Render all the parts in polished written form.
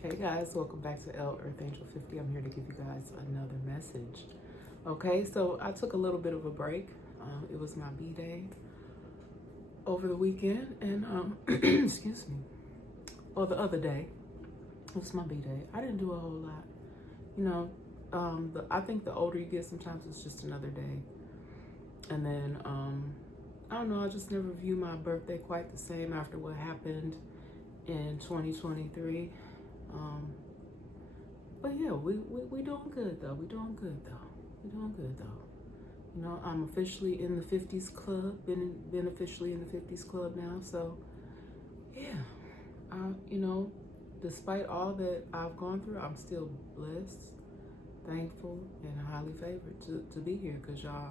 Hey guys, welcome back to L Earth Angel 50. I'm here to give you guys another message. Okay, so I took a little bit of a break. It was my B day over the weekend, and excuse me, or the other day. It was my B day. I didn't do a whole lot. You know, I think the older you get, sometimes it's just another day. And then, I don't know, I just never view my birthday quite the same after what happened in 2023. But yeah, we doing good though. We doing good though. We doing good though. You know, I'm officially in the 50s club. Been officially in the 50s club now. So yeah, you know, despite all that I've gone through, I'm still blessed, thankful, and highly favored to be here. Cause y'all,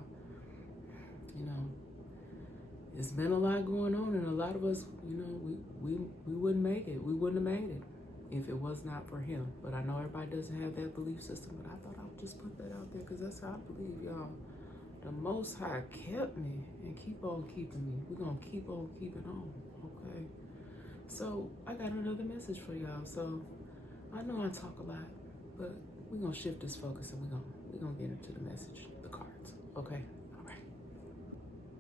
you know, it's been a lot going on, and a lot of us, you know, we wouldn't make it. We wouldn't have made it if it was not for him. But I know everybody doesn't have that belief system, but I thought I would just put that out there because that's how I believe, y'all. The Most High kept me and keep on keeping me. We're going to keep on keeping on, okay? So I got another message for y'all. So I know I talk a lot, but we're going to shift this focus and we're gonna get into the message, the cards, okay?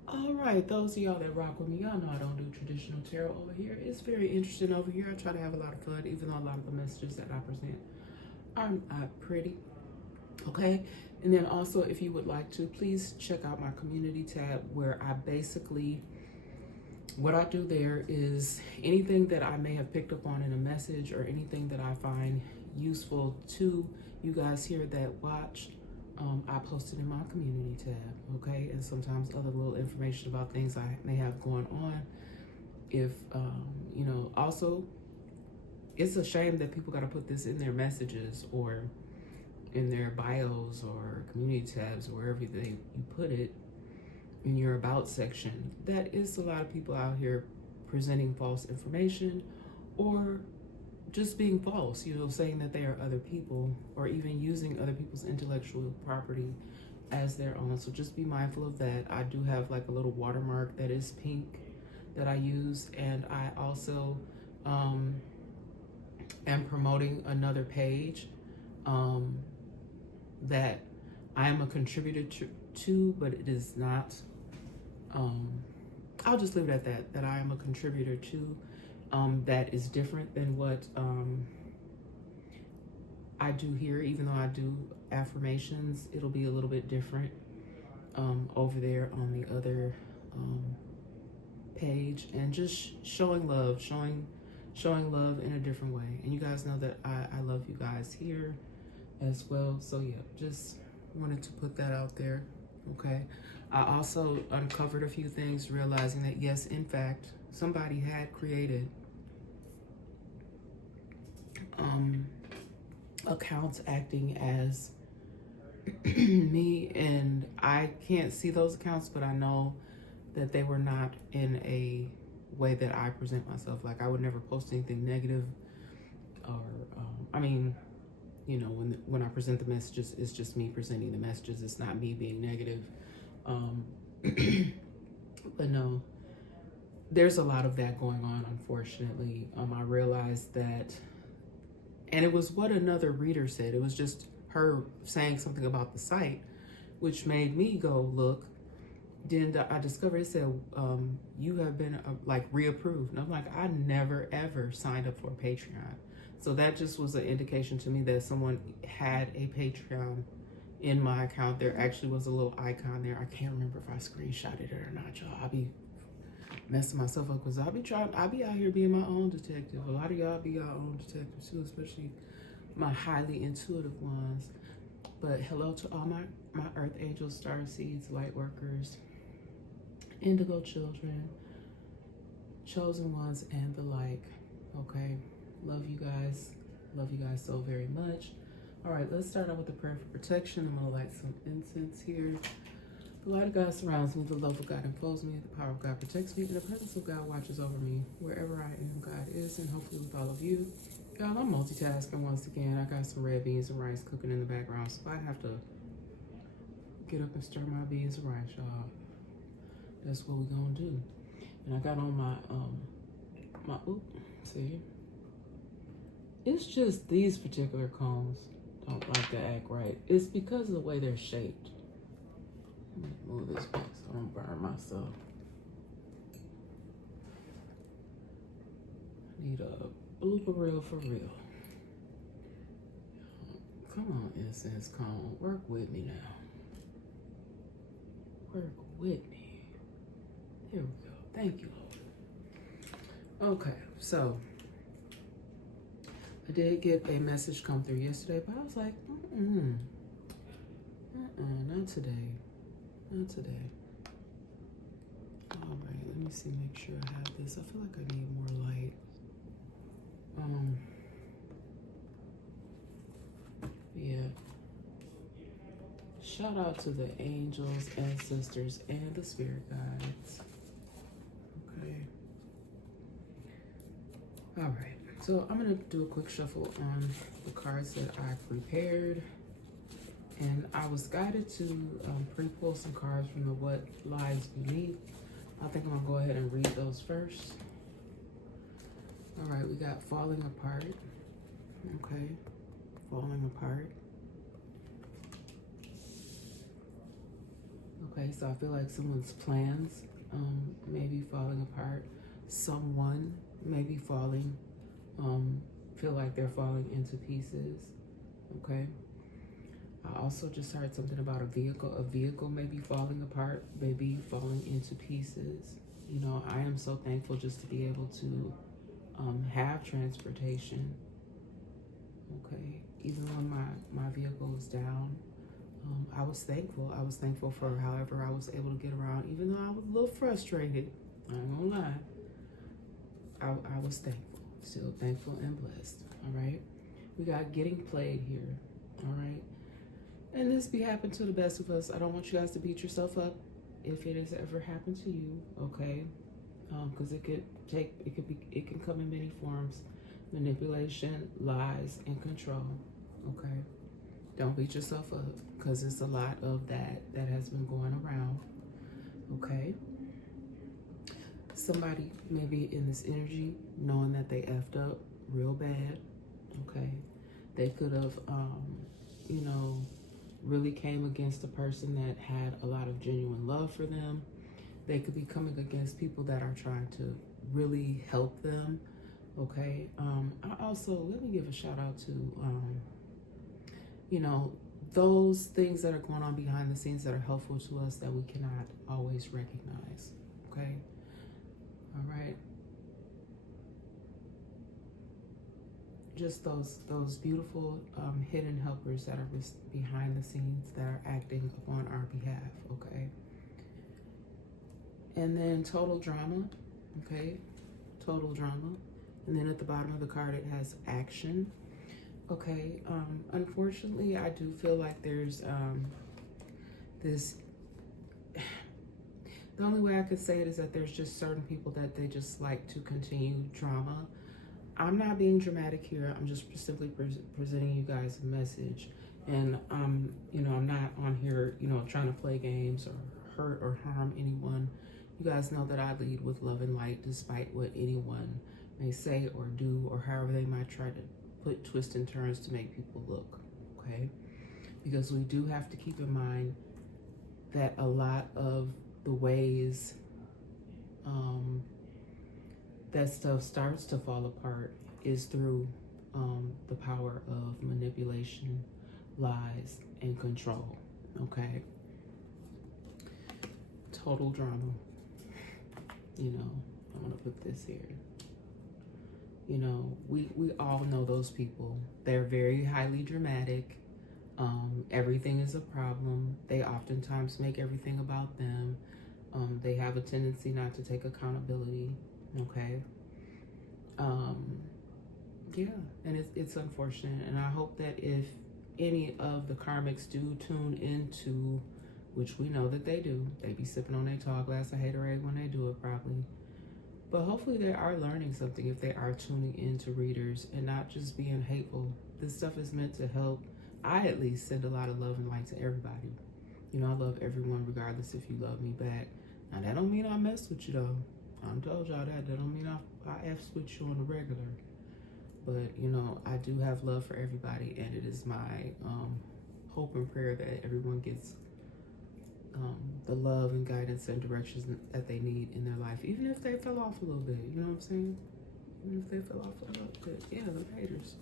All right, those of y'all that rock with me, y'all know I don't do traditional tarot over here. It's very interesting over here. I try to have a lot of fun, even though a lot of the messages that I present are not pretty, okay? And then also, if you would like to, please check out my community tab where I basically, what I do there is anything that I may have picked up on in a message or anything that I find useful to you guys here that watch, I posted in my community tab, okay? And sometimes other little information about things I may have going on. If, you know, also, it's a shame that people got to put this in their messages or in their bios or community tabs or wherever you put it in your about section. That is a lot of people out here presenting false information or just being false, you know, saying that they are other people or even using other people's intellectual property as their own. So just be mindful of that. I do have like a little watermark that is pink that I use, and I also am promoting another page that I am a contributor to, but it is not, I'll just leave it at that I am a contributor to. That is different than what I do here. Even though I do affirmations, it'll be a little bit different over there on the other page, and just showing love, showing love in a different way. And you guys know that I love you guys here as well. So yeah, just wanted to put that out there, okay? I also uncovered a few things, realizing that yes, in fact, somebody had created accounts acting as me, and I can't see those accounts, but I know that they were not in a way that I present myself. Like, I would never post anything negative, or I mean, you know, when I present the messages, it's just me presenting the messages. It's not me being negative. But no, there's a lot of that going on, unfortunately. I realized that, and it was what another reader said. It was just her saying something about the site, which made me go look. Then I discovered it said, you have been like reapproved. And I'm like, I never ever signed up for a Patreon. So that just was an indication to me that someone had a Patreon in my account. There actually was a little icon there. I can't remember if I screenshotted it or not, y'all. I'll be messing myself up because I'll be out here being my own detective. A lot of y'all be your own detectives too, especially my highly intuitive ones. But hello to all my earth angels, star seeds, light workers, indigo children, chosen ones, and the like. Okay, love you guys so very much. All right, let's start out with the prayer for protection. I'm gonna light some incense here. The light of God surrounds me, the love of God enfolds me, the power of God protects me, and the presence of God watches over me. Wherever I am, God is, and hopefully with all of you. Y'all, I'm multitasking once again. I got some red beans and rice cooking in the background, so if I have to get up and stir my beans and rice, y'all, that's what we're gonna do. And I got on my It's just these particular combs don't like to act right. It's because of the way they're shaped. Let me move this back so I don't burn myself. I need a blooper reel for real. Come on, Incense Cone. Work with me now. Work with me. There we go. Thank you, Lord. Okay, so I did get a message come through yesterday, but I was like, not today. Not today. All right, let me see, make sure I have this. I feel like I need more light. Yeah. Shout out to the angels, ancestors, and the spirit guides. Okay. All right. So I'm going to do a quick shuffle on the cards that I prepared. And I was guided to pre-pull some cards from the What Lies Beneath. I think I'm going to go ahead and read those first. All right. We got Falling Apart. Okay. Falling Apart. Okay, so I feel like someone's plans may be falling apart. Someone may be falling, feel like they're falling into pieces. Okay. I also just heard something about a vehicle. A vehicle may be falling apart, maybe falling into pieces. You know, I am so thankful just to be able to have transportation. Okay, even when my vehicle is down. I was thankful. I was thankful for however I was able to get around, even though I was a little frustrated. I ain't gonna lie. I was thankful. Still thankful and blessed. All right. We got Getting Played here. All right. And this be happening to the best of us. I don't want you guys to beat yourself up if it has ever happened to you. Okay. Because it can come in many forms: manipulation, lies, and control. Okay. Don't beat yourself up, because it's a lot of that has been going around. Okay. Somebody may be in this energy knowing that they effed up real bad. Okay. They could have, you know, really came against a person that had a lot of genuine love for them. They could be coming against people that are trying to really help them. Okay. I also, let me give a shout out to, you know, those things that are going on behind the scenes that are helpful to us that we cannot always recognize. Okay. All right. Just those beautiful hidden helpers that are behind the scenes that are acting on our behalf. Okay. And then total drama. Okay. Total drama. And then at the bottom of the card, it has action. Okay, unfortunately, I do feel like there's this, the only way I could say it is that there's just certain people that they just like to continue drama. I'm not being dramatic here. I'm just simply presenting you guys a message. And, you know, I'm not on here, you know, trying to play games or hurt or harm anyone. You guys know that I lead with love and light despite what anyone may say or do, or however they might try to put twists and turns to make people look. Okay, because we do have to keep in mind that a lot of the ways that stuff starts to fall apart is through the power of manipulation, lies, and control. Okay, total drama. You know, I'm gonna put this here. You know, we all know those people. They're very highly dramatic. Everything is a problem. They oftentimes make everything about them. They have a tendency not to take accountability. Okay. Yeah, and it's unfortunate. And I hope that if any of the karmics do tune into, which we know that they do, they be sipping on their tall glass of haterade when they do it probably. But hopefully they are learning something if they are tuning into readers and not just being hateful. This stuff is meant to help. I at least send a lot of love and light to everybody. You know, I love everyone regardless if you love me back. Now that don't mean I mess with you though. I told y'all that. That don't mean I F's with you on the regular. But, you know, I do have love for everybody, and it is my hope and prayer that everyone gets the love and guidance and directions that they need in their life, even if they fell off a little bit. You know what I'm saying? Even if they fell off a little bit. Yeah, the haters.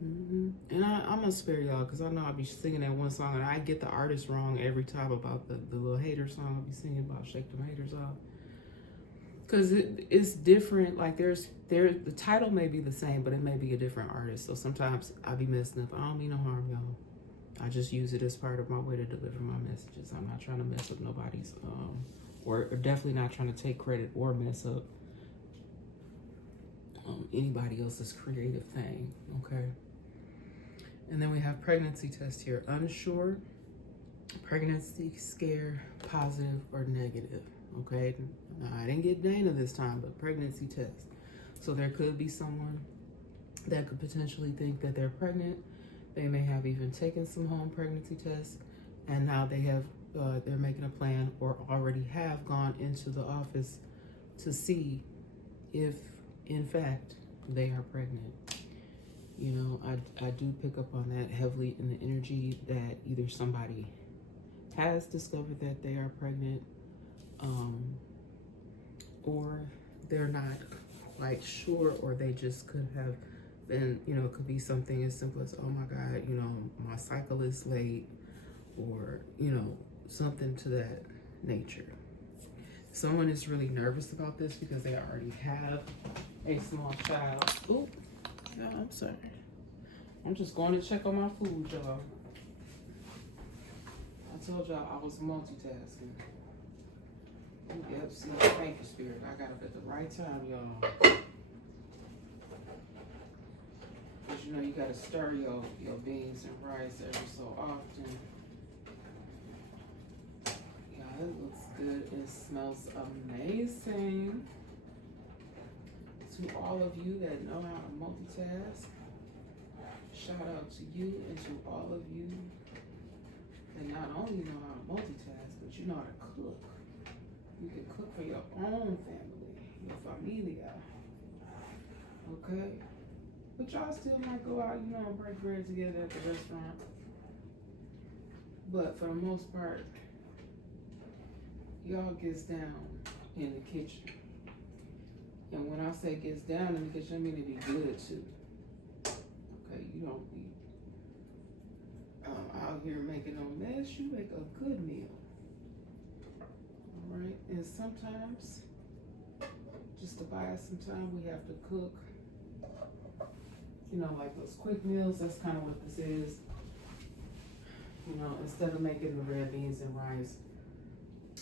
And I'm gonna spare y'all because I know I'll be singing that one song and I get the artist wrong every time about the little hater song I'll be singing about Shake Them Haters Off. Because it's different. Like the title may be the same, but it may be a different artist. So sometimes I be messing up. I don't mean no harm, y'all. I just use it as part of my way to deliver my messages. I'm not trying to mess up nobody's, or definitely not trying to take credit or mess up anybody else's creative thing. Okay. And then we have pregnancy test here. Unsure, pregnancy scare, positive or negative. Okay. Now, I didn't get Dana this time, but pregnancy test. So there could be someone that could potentially think that they're pregnant. They may have even taken some home pregnancy tests, and now they're making a plan or already have gone into the office to see if, in fact, they are pregnant. You know, I do pick up on that heavily in the energy that either somebody has discovered that they are pregnant, or they're not quite sure, or they just could have been, you know, it could be something as simple as, oh my God, you know, my cycle is late, or, you know, something to that nature. Someone is really nervous about this because they already have a small child. Oh, no, I'm sorry. I'm just going to check on my food, y'all. I told y'all I was multitasking. Yep, see, thank you, Spirit. I got up at the right time, y'all. Because, you know, you got to stir your beans and rice every so often. Yeah, it looks good. It smells amazing. To all of you that know how to multitask, shout out to you, and to all of you that not only know how to multitask, but you know how to cook. You can cook for your own family, your familia. Okay? But y'all still might go out, you know, and break bread together at the restaurant. But for the most part, y'all gets down in the kitchen. And when I say gets down in the kitchen, I mean it be good too. Okay, you don't be out here making no mess. You make a good meal. All right, and sometimes, just to buy us some time, we have to cook. You know, like those quick meals. That's kind of what this is. You know, instead of making the red beans and rice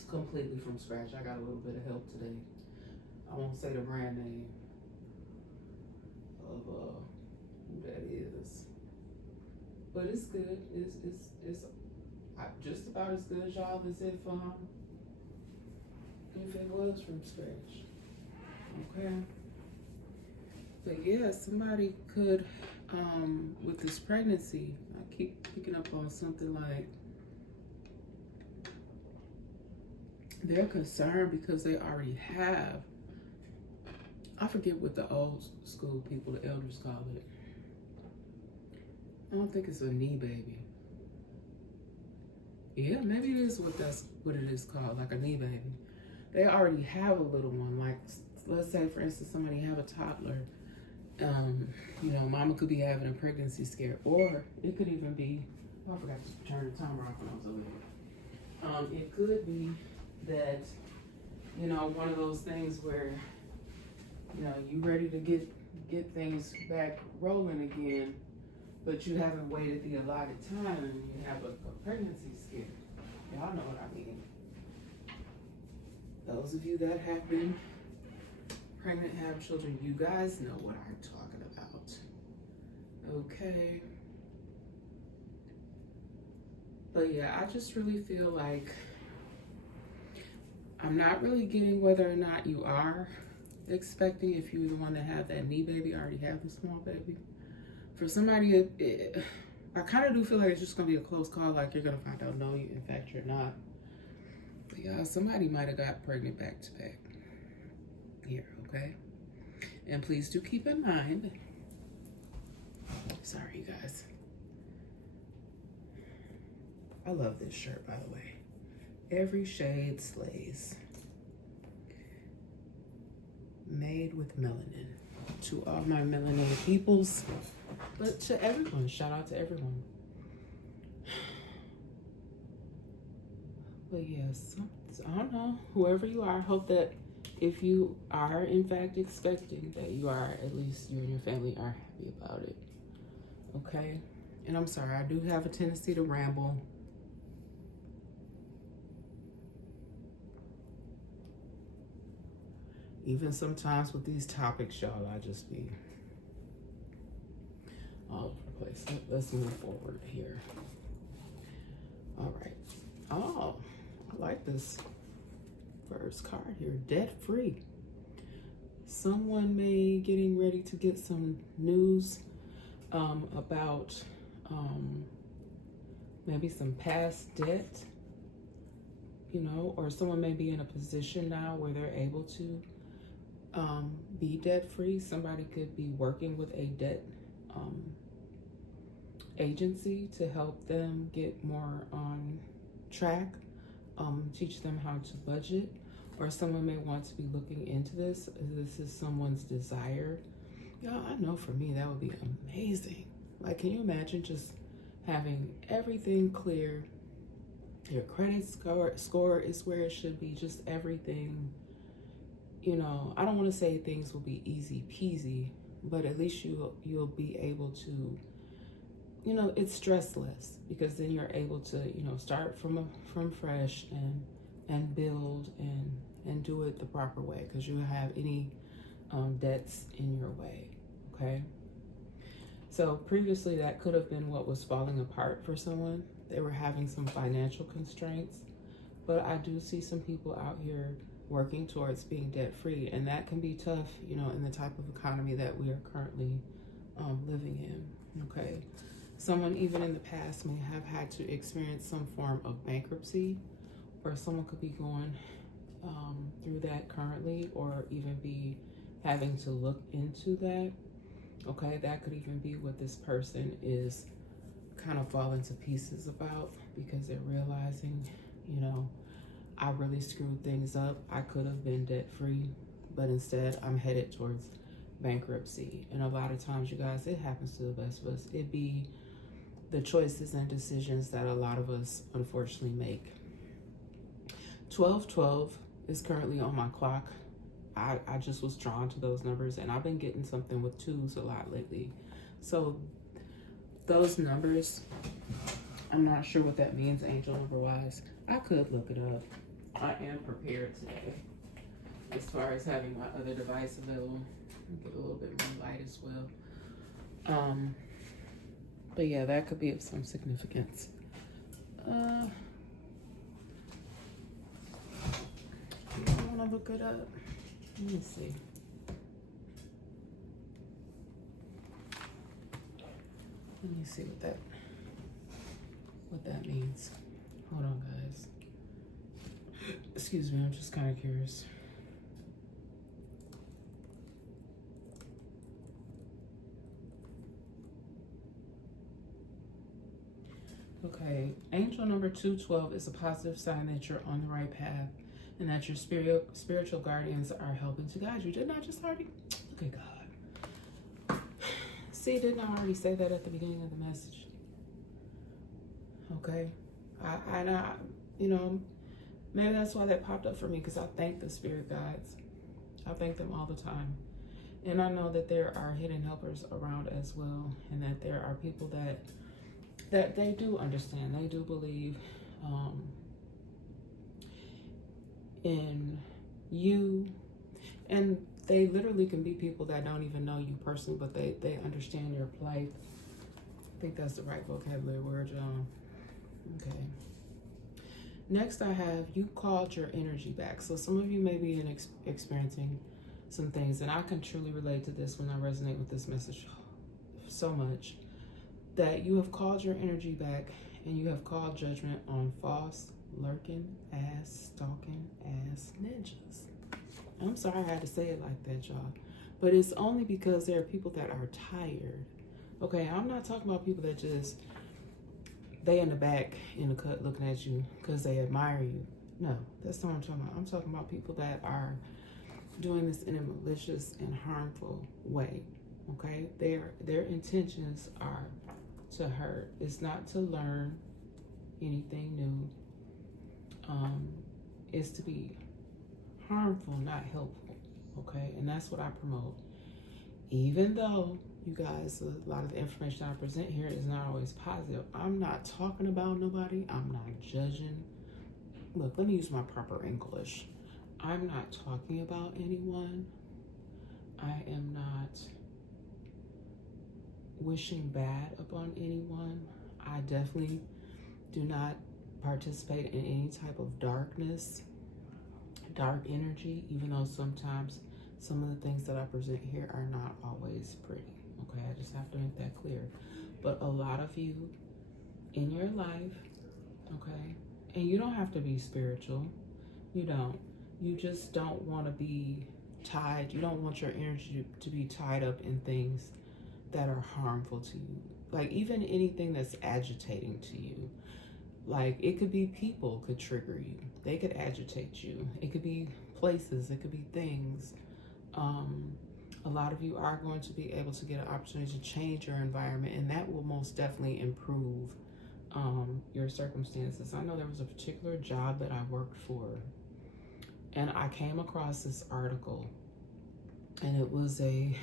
completely from scratch, I got a little bit of help today. I won't say the brand name of who that is, but it's good. It's just about as good, y'all, as if it was from scratch. Okay. But yeah, somebody could with this pregnancy. I keep picking up on something like they're concerned because they already have. I forget what the old school people, the elders, call it. I don't think it's a knee baby. Yeah, maybe it is what it is called, like a knee baby. They already have a little one. Like, let's say, for instance, somebody have a toddler. You know, mama could be having a pregnancy scare, or it could even be, oh, I forgot to turn the timer off when I was over here. It could be that, you know, one of those things where, you know, you ready to get things back rolling again, but you haven't waited the allotted time and you have a pregnancy scare. Y'all know what I mean. Those of you that have been pregnant, have children, you guys know what I'm talking about. Okay. But yeah, I just really feel like I'm not really getting whether or not you are expecting, if you're the one that have that knee baby, already have the small baby. For somebody, I kind of do feel like it's just gonna be a close call, like you're gonna find out, no, in fact, you're not. But yeah, somebody might have got pregnant back to back here, okay? And please do keep in mind, sorry you guys, I love this shirt, by the way. Every shade slays. Made with melanin. To all my melanated peoples, but to everyone, shout out to everyone. But yes, I don't know, whoever you are, I hope that if you are in fact expecting, that you are, at least you and your family are happy about it. Okay? And I'm sorry, I do have a tendency to ramble. Even sometimes with these topics, y'all, I just be all over the place. Let's move forward here. All right. Oh, I like this first card here. Debt free. Someone may getting ready to get some news about maybe some past debt, you know, or someone may be in a position now where they're able to be debt free. Somebody could be working with a debt agency to help them get more on track, teach them how to budget, or someone may want to be looking into this. This is someone's desire. Y'all, I know for me that would be amazing. Like, can you imagine just having everything clear? Your credit score is where it should be, just everything. You know, I don't want to say things will be easy peasy, but at least you'll be able to, you know, it's stressless, because then you're able to, you know, start from fresh and build and do it the proper way, because you have any debts in your way. Okay. So previously that could have been what was falling apart for someone. They were having some financial constraints, but I do see some people out here working towards being debt free, and that can be tough, you know, in the type of economy that we are currently living in. Okay. Someone even in the past may have had to experience some form of bankruptcy, or someone could be going through that currently, or even be having to look into that. Okay, that could even be what this person is kind of falling to pieces about, because they're realizing, you know, I really screwed things up. I could have been debt free, but instead I'm headed towards bankruptcy. And a lot of times, you guys, it happens to the best of us. It be the choices and decisions that a lot of us unfortunately make. 1212 is currently on my clock. I just was drawn to those numbers, and I've been getting something with twos a lot lately. So those numbers, I'm not sure what that means angel number wise. I could look it up. I am prepared today as far as having my other device available. Get a little bit more light as well. But yeah, that could be of some significance. I want to look it up. Let me see. Let me see what that means. Hold on, guys. Excuse me, I'm just kind of curious. Okay, angel number 212 is a positive sign that you're on the right path, and that your spiritual guardians are helping to guide you. Didn't I just already? Look at God. See, didn't I already say that at the beginning of the message? Okay. I you know, maybe that's why that popped up for me, because I thank the spirit guides. I thank them all the time. And I know that there are hidden helpers around as well, and that there are people that they do understand. They do believe in you, and they literally can be people that don't even know you personally, but they understand your plight. I think that's the right vocabulary word, John. Okay. Next, I have you called your energy back. So some of you may be experiencing some things, and I can truly relate to this when I resonate with this message so much, that you have called your energy back, and you have called judgment on false, lurking ass, stalking ass ninjas. I'm sorry I had to say it like that, y'all, But it's only because there are people that are tired. Okay, I'm not talking about people that just, they in the back in the cut looking at you because they admire you. No, that's not what I'm talking about. I'm talking about people that are doing this in a malicious and harmful way. Okay, their intentions are to hurt. It's not to learn anything new. It's to be harmful, not helpful. Okay, and that's what I promote. Even though, you guys, a lot of the information I present here is not always positive. I'm not talking about nobody. I'm not judging. Look, let me use my proper English. I'm not talking about anyone. I am not wishing bad upon anyone. I definitely do not participate in any type of darkness, dark energy, even though sometimes some of the things that I present here are not always pretty. Okay, I just have to make that clear. But a lot of you in your life, okay, and you don't have to be spiritual. You don't. You just don't want to be tied. You don't want your energy to be tied up in things that are harmful to you. Like even anything that's agitating to you. Like it could be people could trigger you. They could agitate you. It could be places. It could be things. A lot of you are going to be able to get an opportunity to change your environment, and that will most definitely improve your circumstances. I know there was a particular job that I worked for, and I came across this article, and it was I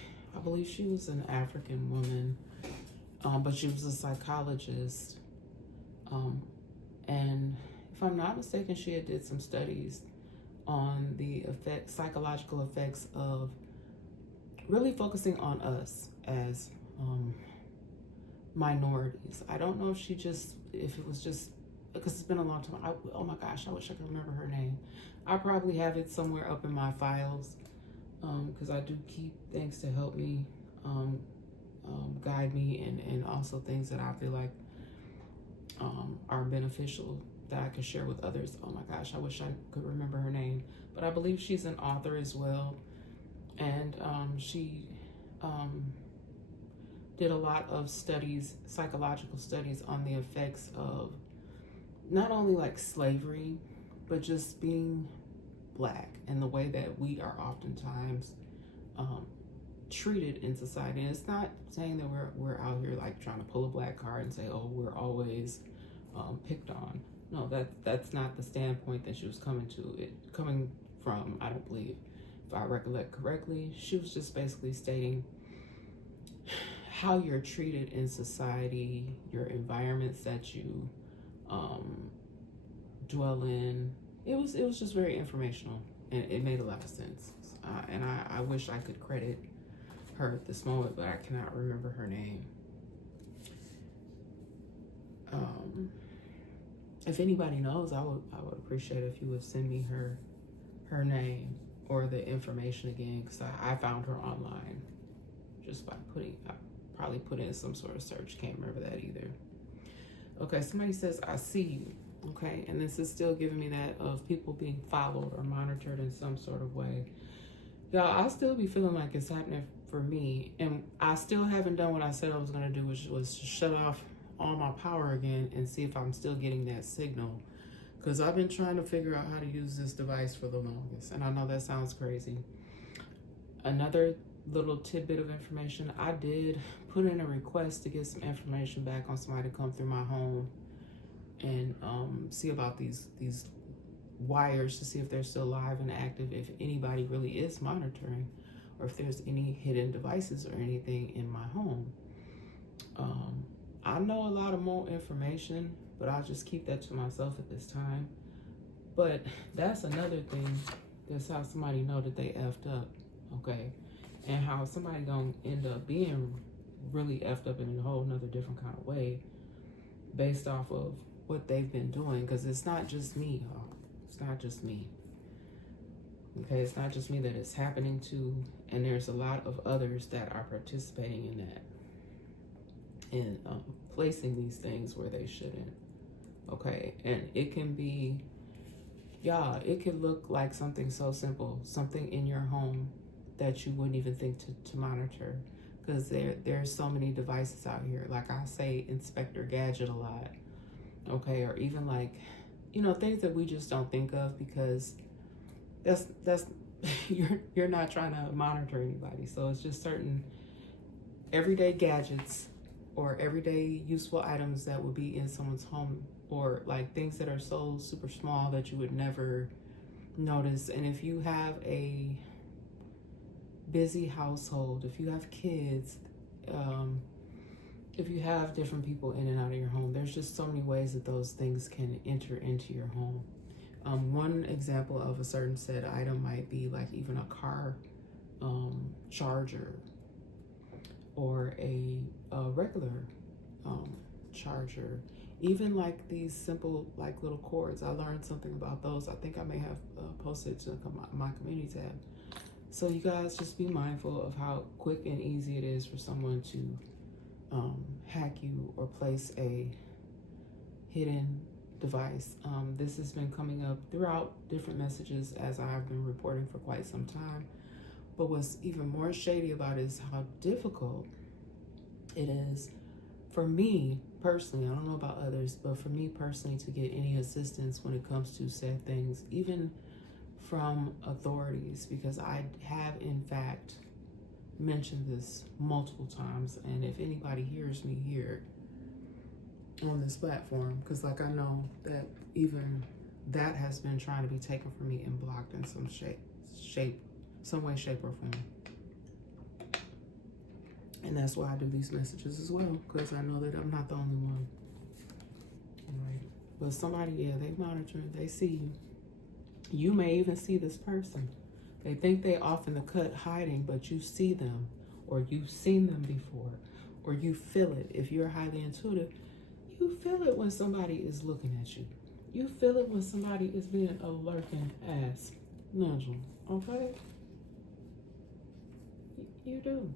believe she was an African woman, but she was a psychologist, and if I'm not mistaken, she had did some studies on the psychological effects of really focusing on us as minorities. I don't know if it was just, because it's been a long time. Oh my gosh, I wish I could remember her name. I probably have it somewhere up in my files, because I do keep things to help me, guide me, and also things that I feel like are beneficial that I could share with others. Oh my gosh, I wish I could remember her name. But I believe she's an author as well. And she did a lot of studies, psychological studies, on the effects of not only like slavery, but just being Black and the way that we are oftentimes treated in society. And it's not saying that we're out here like trying to pull a Black card and say, oh, we're always picked on. No, that's not the standpoint that she was coming from. I don't believe, if I recollect correctly, she was just basically stating how you're treated in society, your environments that you dwell in. It was just very informational, and it made a lot of sense. And I wish I could credit her at this moment, but I cannot remember her name. If anybody knows, I would appreciate if you would send me her name or the information again, because I found her online just by I probably put in some sort of search. Can't remember that either. Okay, somebody says, I see you. Okay, and this is still giving me that of people being followed or monitored in some sort of way. Y'all, I still be feeling like it's happening for me, and I still haven't done what I said I was going to do, which was to shut off all my power again and see if I'm still getting that signal, because I've been trying to figure out how to use this device for the longest, and I know that sounds crazy. Another little tidbit of information, I did put in a request to get some information back on somebody to come through my home and see about these wires, to see if they're still live and active, if anybody really is monitoring, or if there's any hidden devices or anything in my home. I know a lot of more information, but I'll just keep that to myself at this time. But that's another thing. That's how somebody know that they effed up, okay? And how somebody gonna end up being really effed up in a whole nother different kind of way based off of what they've been doing. Because it's not just me, y'all. It's not just me. Okay, it's not just me that it's happening to, and there's a lot of others that are participating in that, and placing these things where they shouldn't. Okay, and it can be, y'all, it could look like something so simple, something in your home that you wouldn't even think to monitor, because there's so many devices out here. Like I say Inspector Gadget a lot, okay, or even like, you know, things that we just don't think of because that's you're not trying to monitor anybody. So it's just certain everyday gadgets or everyday useful items that would be in someone's home, or like things that are so super small that you would never notice. And if you have a busy household, if you have kids, if you have different people in and out of your home, there's just so many ways that those things can enter into your home. One example of a certain said item might be like even a car charger, or a regular charger, even like these simple like little cords. I learned something about those. I think I may have posted to my community tab. So you guys just be mindful of how quick and easy it is for someone to hack you or place a hidden device. This has been coming up throughout different messages as I've been reporting for quite some time. But what's even more shady about it is how difficult it is for me personally. I don't know about others, but for me personally, to get any assistance when it comes to said things, even from authorities, because I have in fact mentioned this multiple times. And if anybody hears me here on this platform, because like I know that even that has been trying to be taken from me and blocked in some some way, shape, or form. And that's why I do these messages as well, because I know that I'm not the only one. All right. But somebody, yeah, they monitor, they see you. You may even see this person. They think they off in the cut hiding, but you see them, or you've seen them before, or you feel it. If you're highly intuitive, you feel it when somebody is looking at you. You feel it when somebody is being a lurking ass nigel, okay? You do,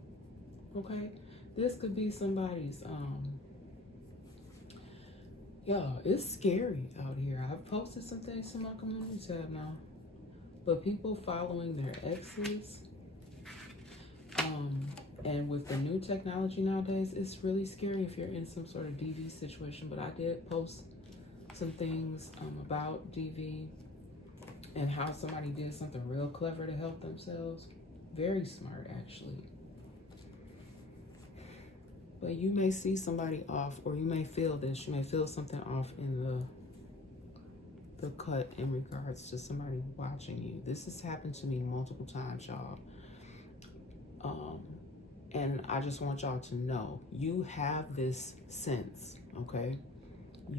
okay? This could be somebody's, y'all, it's scary out here. I've posted some things to my community tab now, but people following their exes, and with the new technology nowadays, it's really scary if you're in some sort of DV situation. But I did post some things about DV and how somebody did something real clever to help themselves. Very smart, actually. But you may see somebody off, or you may feel this. You may feel something off in the cut in regards to somebody watching you. This has happened to me multiple times, y'all. And I just want y'all to know, you have this sense, okay? I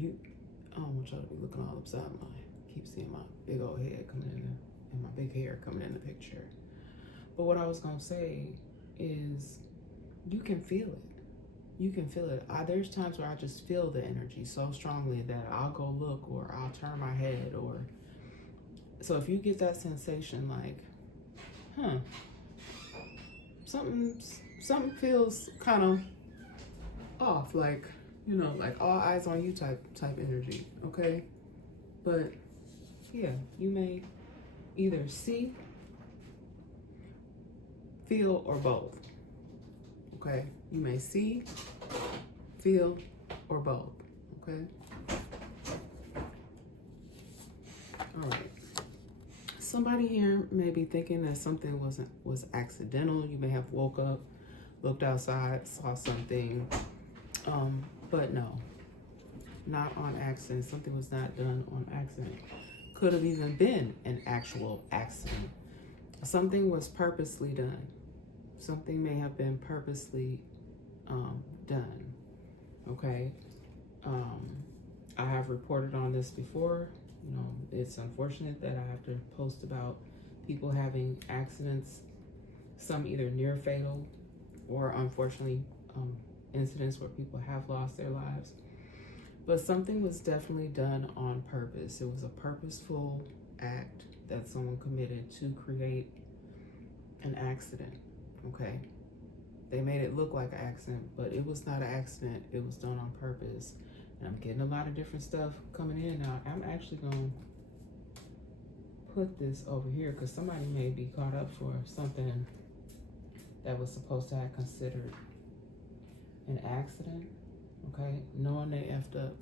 don't want y'all to be looking all upside my, keep seeing my big old head coming in there, and my big hair coming in the picture. But what I was gonna say is, you can feel it. You can feel it. There's times where I just feel the energy so strongly that I'll go look, or I'll turn my head, or so if you get that sensation like, something feels kind of off, like, you know, like all eyes on you type energy, okay? But yeah, you may either see, feel, or both, okay? You may see, feel, or both, okay? All right. Somebody here may be thinking that something was accidental. You may have woke up, looked outside, saw something, but no, not on accident. Something was not done on accident. Could have even been an actual accident. Something was purposely done. Something may have been purposely done, okay? I have reported on this before. You know, it's unfortunate that I have to post about people having accidents, some either near fatal, or unfortunately incidents where people have lost their lives. But something was definitely done on purpose. It was a purposeful act that someone committed to create an accident, okay? They made it look like an accident, but it was not an accident. It was done on purpose. And I'm getting a lot of different stuff coming in now. I'm actually going to put this over here because somebody may be caught up for something that was supposed to have considered an accident, okay, knowing they effed up.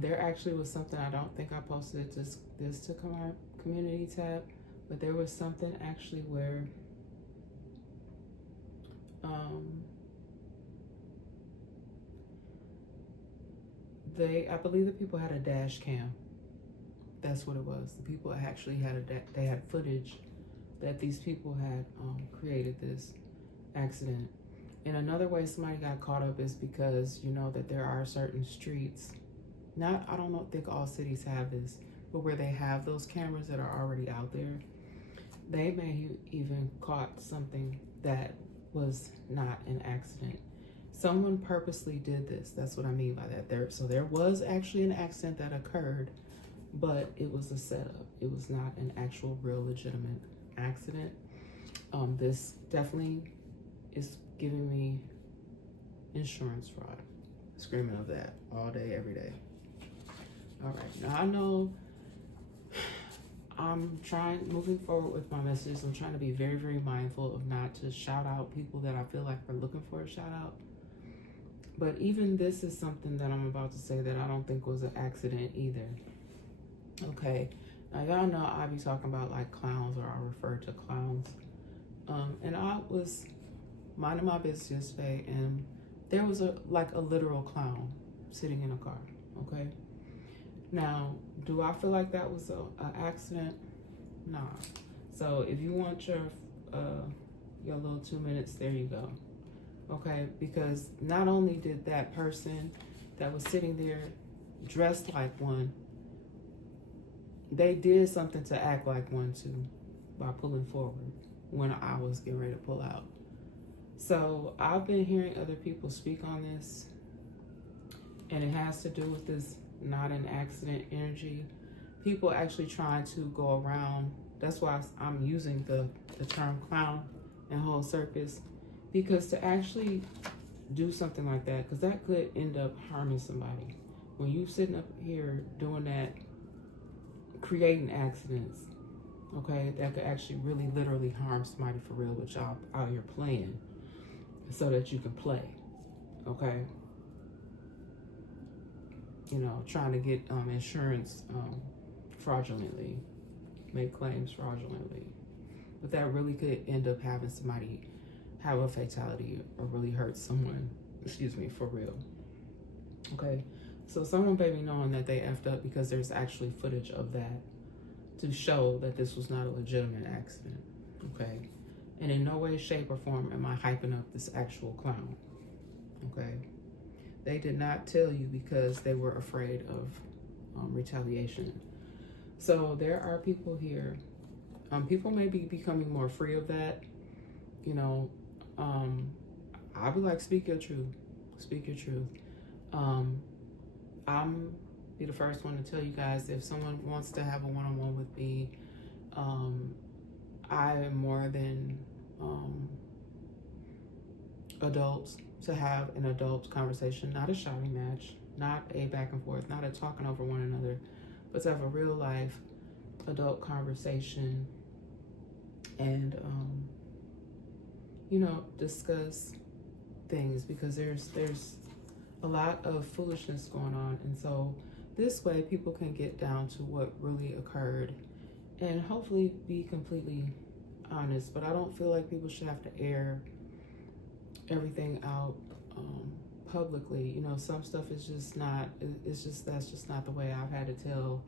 There actually was something, I don't think I posted this to our community tab, but there was something actually where I believe the people had a dash cam. That's what it was. The people actually had they had footage that these people had created this accident. And another way somebody got caught up is because you know that there are certain streets, I don't think all cities have this, but where they have those cameras that are already out there, they may even caught something that was not an accident. Someone purposely did this. That's what I mean by that. So there was actually an accident that occurred, but it was a setup. It was not an actual, real, legitimate accident. This definitely is giving me insurance fraud. Screaming of that all day, every day. All right, now I know I'm moving forward with my messages. I'm trying to be very, very mindful of not to shout out people that I feel like are looking for a shout out. But even this is something that I'm about to say that I don't think was an accident either. Okay, now y'all know I be talking about like clowns, or I refer to clowns. And I was minding my business yesterday, and there was a literal clown sitting in a car. Okay. Now, do I feel like that was an accident? Nah. So if you want your little 2 minutes, there you go. Okay, because not only did that person that was sitting there dressed like one, they did something to act like one too by pulling forward when I was getting ready to pull out. So I've been hearing other people speak on this, and it has to do with this not an accident energy. People actually trying to go around. That's why I'm using the term clown and whole circus, because to actually do something like that, because that could end up harming somebody. When you sitting up here doing that, creating accidents, okay, that could actually really literally harm somebody for real, which y'all out here playing so that you can play, okay? You know, trying to get insurance fraudulently, make claims fraudulently. But that really could end up having somebody have a fatality or really hurt someone, for real. Okay, so someone may be knowing that they effed up because there's actually footage of that to show that this was not a legitimate accident, okay? And in no way, shape, or form am I hyping up this actual clown, okay? They did not tell you because they were afraid of retaliation. So there are people here. People may be becoming more free of that. You know, I'll be like, speak your truth. Speak your truth. I'm be the first one to tell you guys, if someone wants to have a one-on-one with me, I am more than adults to have an adult conversation, not a shouting match, not a back and forth, not a talking over one another, but to have a real life adult conversation and, you know, discuss things, because there's a lot of foolishness going on. And so this way people can get down to what really occurred and hopefully be completely honest. But I don't feel like people should have to air everything out publicly. You know, some stuff is just not, that's just not the way. I've had to tell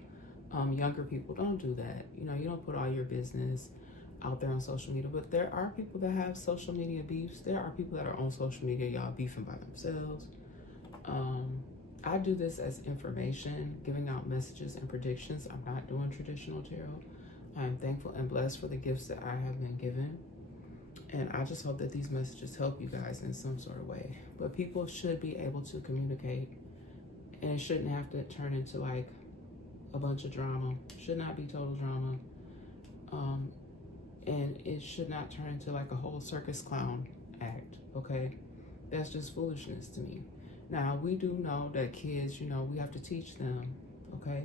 younger people, don't do that. You know, you don't put all your business out there on social media. But there are people that have social media beefs. There are people that are on social media, y'all, beefing by themselves. I do this as information, giving out messages and predictions. I'm not doing traditional tarot. I am thankful and blessed for the gifts that I have been given. And I just hope that these messages help you guys in some sort of way. But people should be able to communicate, and it shouldn't have to turn into like a bunch of drama. Should not be total drama. And it should not turn into like a whole circus clown act, okay? That's just foolishness to me. Now, we do know that kids, you know, we have to teach them, okay?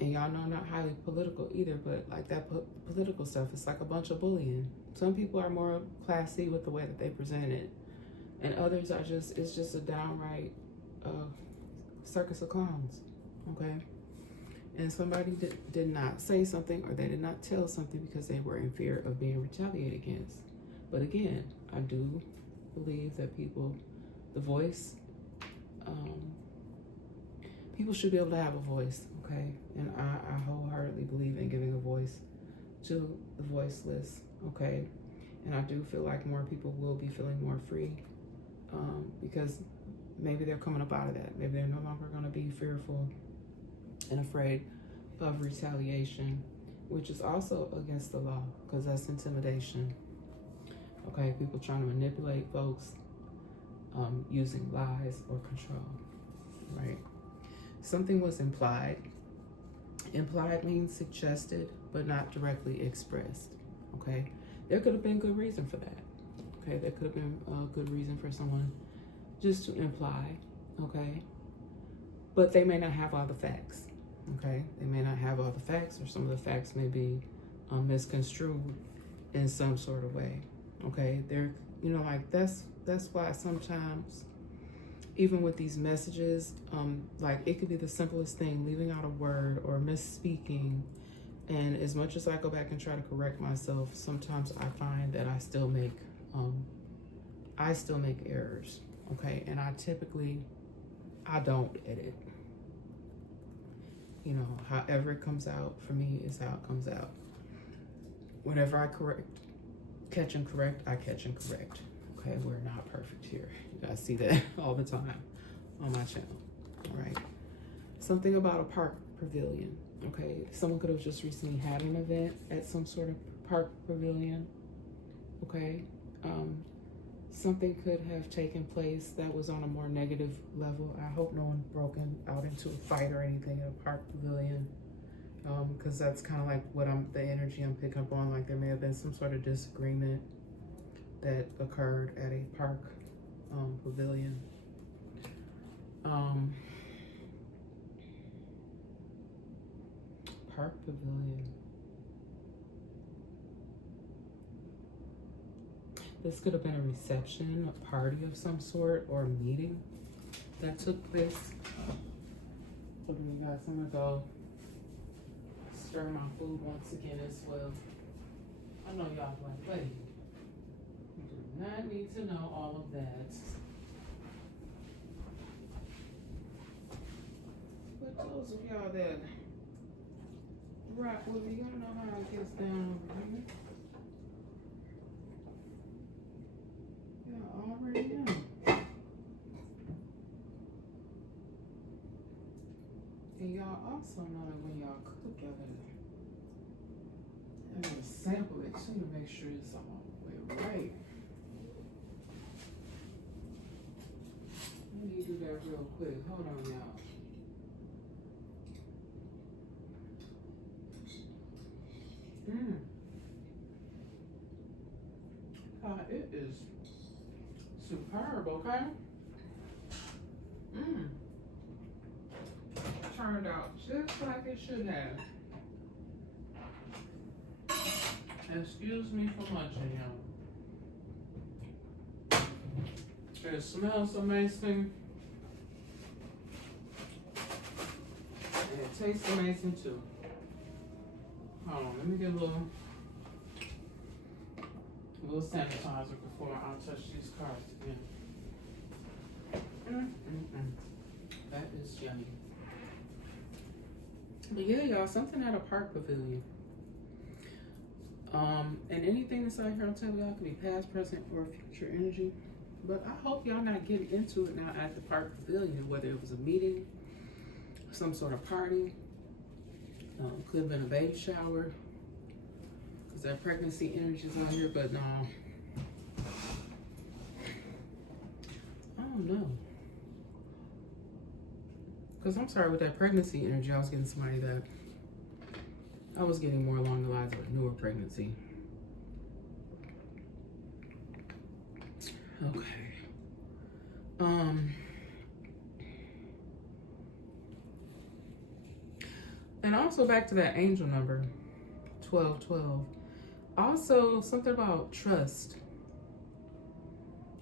And y'all know I'm not highly political either, but like that political stuff, it's like a bunch of bullying. Some people are more classy with the way that they present it, and others are just, it's just a downright circus of clowns, okay? And somebody did not say something, or they did not tell something because they were in fear of being retaliated against. But again, I do believe that people, the voice, people should be able to have a voice, okay? And I wholeheartedly believe in giving a voice to the voiceless, okay? And I do feel like more people will be feeling more free because maybe they're coming up out of that. Maybe they're no longer going to be fearful and afraid of retaliation, which is also against the law because that's intimidation, okay? People trying to manipulate folks using lies or control, right? Something was implied. Implied means suggested, but not directly expressed, okay? There could have been good reason for that, okay? There could have been a good reason for someone just to imply, okay? But they may not have all the facts, okay? They may not have all the facts, or some of the facts may be misconstrued in some sort of way, okay? They're, you know, like that's why sometimes, even with these messages, like it could be the simplest thing, leaving out a word or misspeaking. And as much as I go back and try to correct myself, sometimes I find that I still make errors, okay? And I don't edit. You know, however it comes out for me is how it comes out. Whenever I catch and correct, I catch and correct. Okay, we're not perfect here. You guys see that all the time on my channel, all right? Something about a park pavilion, okay? Someone could have just recently had an event at some sort of park pavilion, okay? Something could have taken place that was on a more negative level. I hope no one broken out into a fight or anything at a park pavilion, because that's kind of like the energy I'm picking up on. Like there may have been some sort of disagreement that occurred at a park pavilion. Park pavilion. This could have been a reception, a party of some sort, or a meeting that took place. Hold on, you guys, I'm gonna go stir my food once again as well. I know y'all like, wait, you do not need to know all of that. But those of y'all that rock with me, y'all know how it gets down over here. Y'all already know. And y'all also know that when y'all cook together, I'm gonna sample it too to make sure it's all the way right. Let me do that real quick. Hold on, y'all. It is superb, okay? Turned out just like it should have. Excuse me for munching, y'all. It smells amazing. And it tastes amazing too. Hold on, let me get a little sanitizer before I touch these cards again. That is yummy. But yeah, y'all, something at a park pavilion. And anything that's out here, I'll tell y'all, could be past, present, or future energy. But I hope y'all not getting into it now at the park pavilion, whether it was a meeting, some sort of party, could have been a baby shower, because that pregnancy energy is out here, but no. I don't know. Because I'm sorry, with that pregnancy energy, I was getting somebody that I was getting more along the lines of a newer pregnancy. Okay. And also back to that angel number, 1212. Also, something about trust.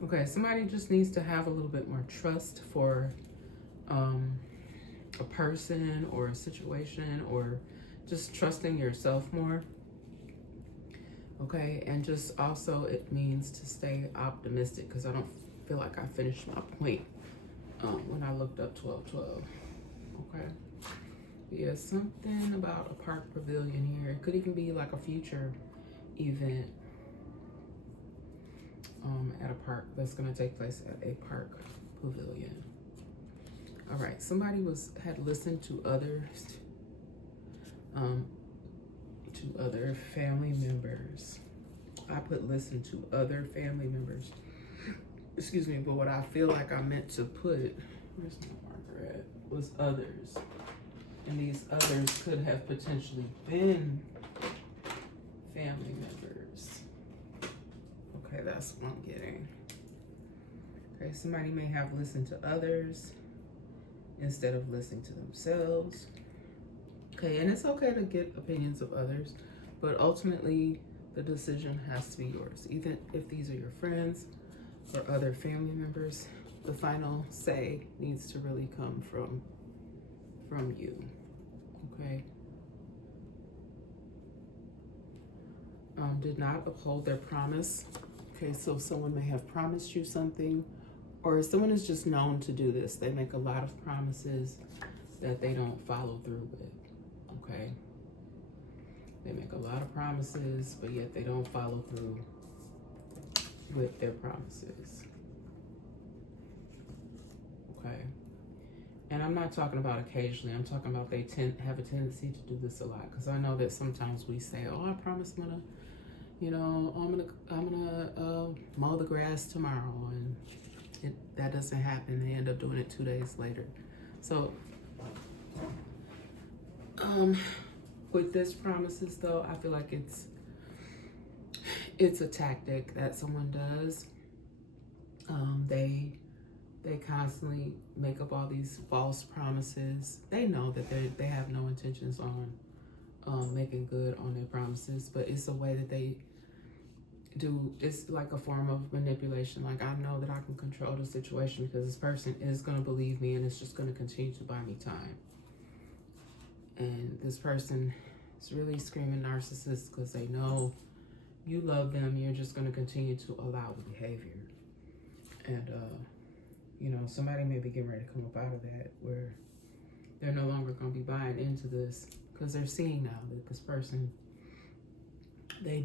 Okay, somebody just needs to have a little bit more trust for a person or a situation, or just trusting yourself more. Okay, and just also it means to stay optimistic, because I don't feel like I finished my point when I looked up 1212. Okay, yeah, something about a park pavilion here. It could even be like a future event at a park that's going to take place at a park pavilion. All right, somebody had listened to other family members. I put listen to other family members. Excuse me, but what I feel like I meant to put, where's my marker at, was others. And these others could have potentially been family members. Okay, that's what I'm getting. Okay, somebody may have listened to others instead of listening to themselves. Okay, and it's okay to get opinions of others, but ultimately the decision has to be yours. Even if these are your friends or other family members, the final say needs to really come from you. Okay. Did not uphold their promise. Okay, so someone may have promised you something, or someone is just known to do this. They make a lot of promises that they don't follow through with. Okay. They make a lot of promises, but yet they don't follow through with their promises. Okay. And I'm not talking about occasionally. I'm talking about they have a tendency to do this a lot. Because I know that sometimes we say, "Oh, I promise I'm gonna mow the grass tomorrow," and that doesn't happen. They end up doing it 2 days later. So, with this promises though, I feel like it's a tactic that someone does. They constantly make up all these false promises. They know that they have no intentions on making good on their promises, but it's a way that they do. It's like a form of manipulation. Like, I know that I can control the situation because this person is going to believe me, and it's just going to continue to buy me time. And this person is really screaming narcissist because they know you love them. You're just going to continue to allow the behavior. And, somebody may be getting ready to come up out of that, where they're no longer going to be buying into this, because they're seeing now that this person, they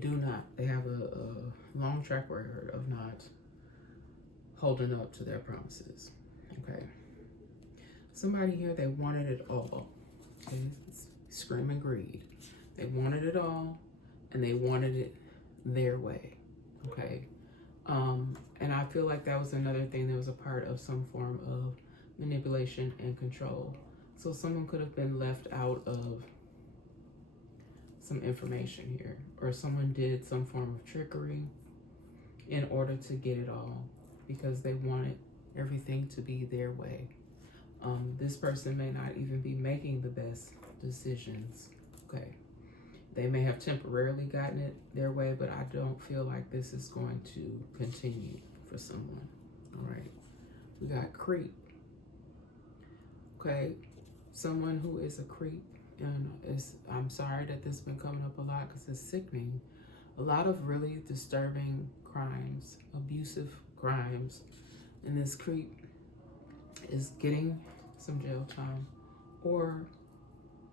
have a long track record of not holding up to their promises. Okay. Somebody here, they wanted it all. Okay. It's screaming greed. They wanted it all, and they wanted it their way. Okay. And I feel like that was another thing that was a part of some form of manipulation and control. So someone could have been left out of some information here, or someone did some form of trickery in order to get it all, because they wanted everything to be their way. This person may not even be making the best decisions. Okay. They may have temporarily gotten it their way, but I don't feel like this is going to continue for someone. All right. We got creep. Okay. Someone who is a creep. And I'm sorry that this has been coming up a lot because it's sickening. A lot of really disturbing crimes, abusive crimes. And this creep is getting some jail time, or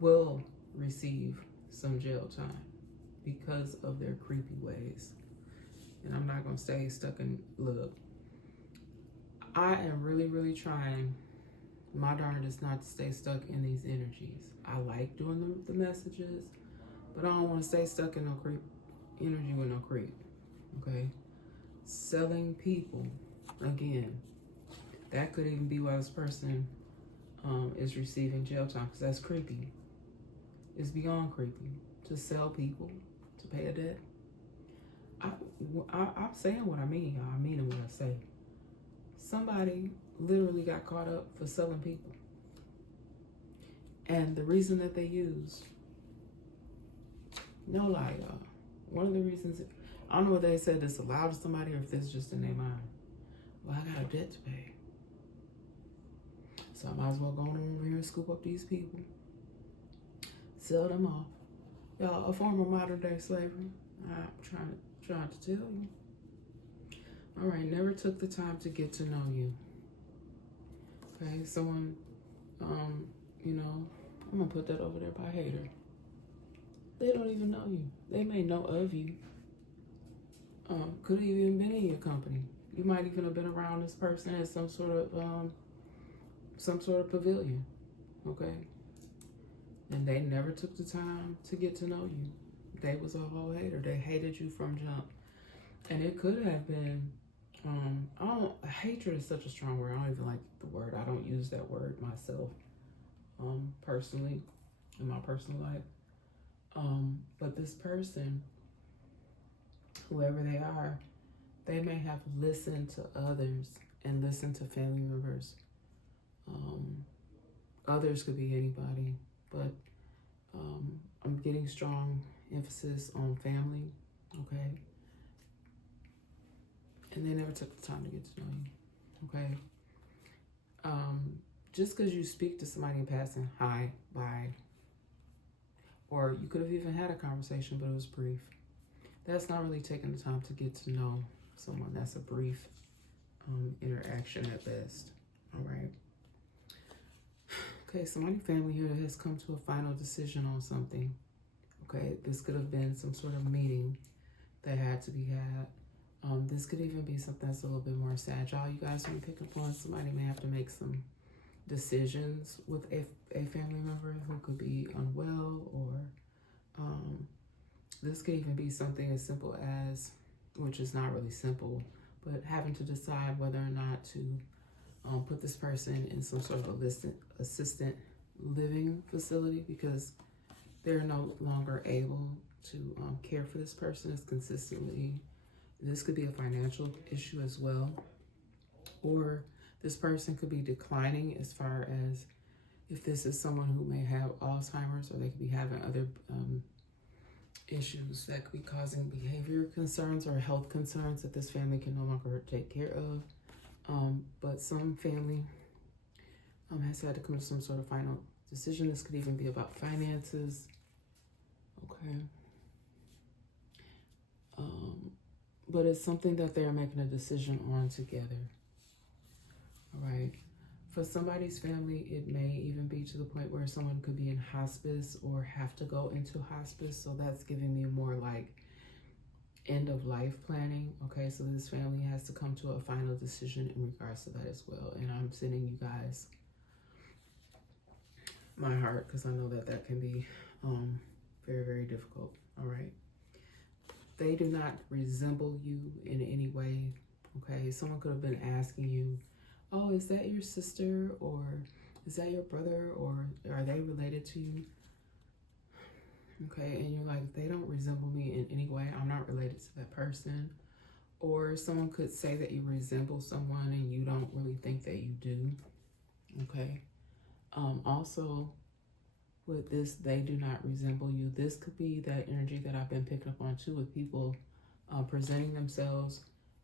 will receive some jail time because of their creepy ways. And I'm not going to stay stuck in, look, I am really, really trying my darndest not to stay stuck in these energies. I like doing the messages, but I don't want to stay stuck in no creep energy with no creep. Okay. Selling people, again, that could even be why this person is receiving jail time, because that's creepy. It's beyond creepy to sell people to pay a debt. I'm saying what I mean. I mean what I say. Somebody literally got caught up for selling people. And the reason that they used, no lie, y'all, one of the reasons, I don't know what they said this aloud to somebody or if this is just in their mind. Well, I got a debt to pay. So I might as well go on over here and scoop up these people. Sell them off. Y'all, a form of modern day slavery. I'm trying to tell you. All right, never took the time to get to know you. Okay, someone, you know, I'm gonna put that over there by hater. They don't even know you. They may know of you. Could have even been in your company. You might even have been around this person at some sort of pavilion. Okay, and they never took the time to get to know you. They was a whole hater. They hated you from jump, and it could have been. Hatred is such a strong word. I don't even like the word. I don't use that word myself, personally, in my personal life. But this person, whoever they are, they may have listened to others and listened to family members. Others could be anybody, but I'm getting strong emphasis on family, okay? And they never took the time to get to know you, okay? Just because you speak to somebody in passing, hi, bye, or you could have even had a conversation, but it was brief. That's not really taking the time to get to know someone. That's a brief interaction at best, all right? Okay, somebody family here that has come to a final decision on something, okay? This could have been some sort of meeting that had to be had. This could even be something that's a little bit more sagile. You guys may pick up on somebody may have to make some decisions with a family member who could be unwell, or this could even be something as simple as, which is not really simple, but having to decide whether or not to put this person in some sort of assistant living facility because they're no longer able to care for this person as consistently. This could be a financial issue as well, or this person could be declining as far as if this is someone who may have Alzheimer's, or they could be having other issues that could be causing behavior concerns or health concerns that this family can no longer take care of. But some family has had to come to some sort of final decision. This could even be about finances, okay? But it's something that they're making a decision on together, all right? For somebody's family, it may even be to the point where someone could be in hospice or have to go into hospice. So that's giving me more like end of life planning, okay? So this family has to come to a final decision in regards to that as well. And I'm sending you guys my heart because I know that that can be very, very difficult, all right? They do not resemble you in any way, okay? Someone could have been asking you, oh, is that your sister, or is that your brother, or are they related to you? Okay, and you're like, they don't resemble me in any way. I'm not related to that person. Or someone could say that you resemble someone and you don't really think that you do, okay? Also, with this, they do not resemble you. This could be that energy that I've been picking up on too, with people presenting themselves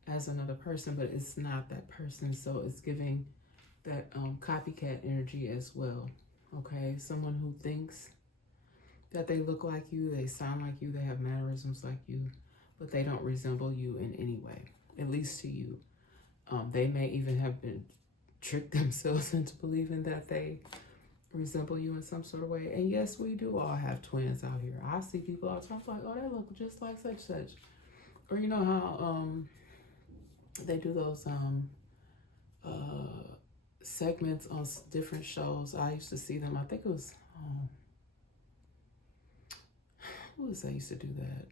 as another person, but it's not that person. So it's giving that copycat energy as well, okay? Someone who thinks that they look like you, they sound like you, they have mannerisms like you, but they don't resemble you in any way, at least to you. They may even have been tricked themselves into believing that they resemble you in some sort of way. And yes, we do all have twins out here. I see people all the time like, oh, they look just like such. Or you know how they do those segments on different shows. I used to see them. I think it was who was that used to do that?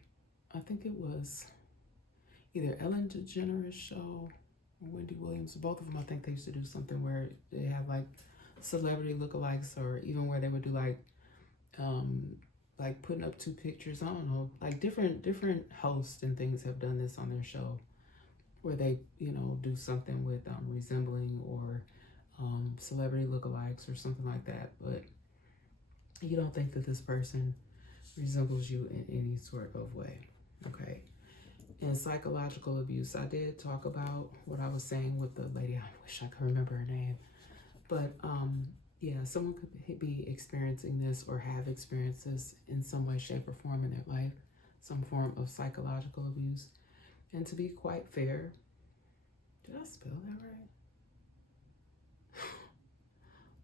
I think it was either Ellen DeGeneres show or Wendy Williams. Both of them, I think they used to do something where they have like celebrity lookalikes, or even where they would do like putting up two pictures. I don't know, like different hosts and things have done this on their show, where they, you know, do something with resembling or celebrity lookalikes or something like that. But you don't think that this person resembles you in any sort of way, Okay. And psychological abuse, I did talk about what I was saying with the lady. I wish I could remember her name. But yeah, someone could be experiencing this or have experienced this in some way, shape, or form in their life, some form of psychological abuse. And to be quite fair, did I spell that right?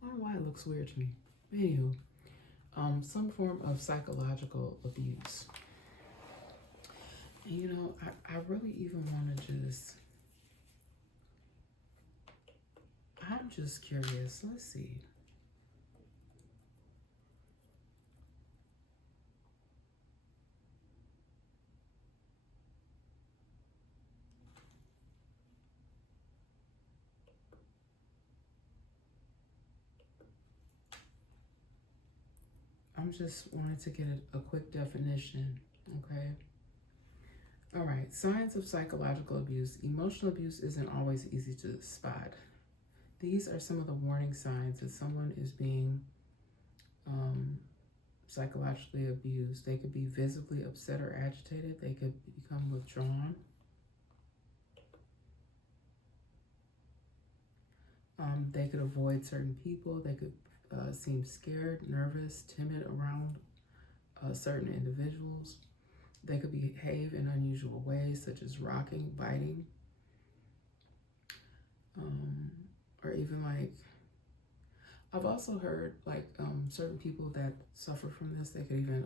I don't know why it looks weird to me. Anywho, some form of psychological abuse. And you know, I really even want to just, I'm just curious. Let's see. I'm just wanting to get a quick definition, okay? All right, signs of psychological abuse. Emotional abuse isn't always easy to spot. These are some of the warning signs that someone is being psychologically abused. They could be visibly upset or agitated. They could become withdrawn. They could avoid certain people. They could seem scared, nervous, timid around certain individuals. They could behave in unusual ways, such as rocking, biting, or even like, I've also heard like certain people that suffer from this, they could even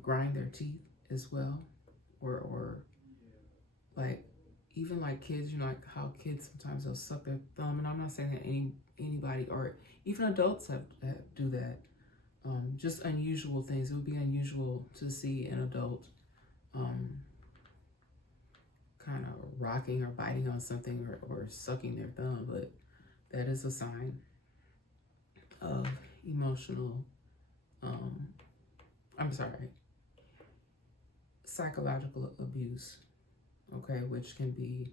grind their teeth as well, or like even like kids, you know, like how kids sometimes they'll suck their thumb, and I'm not saying that anybody or even adults have do that. Just unusual things. It would be unusual to see an adult kind of rocking or biting on something or sucking their thumb, but that is a sign of emotional, psychological abuse, okay, which can be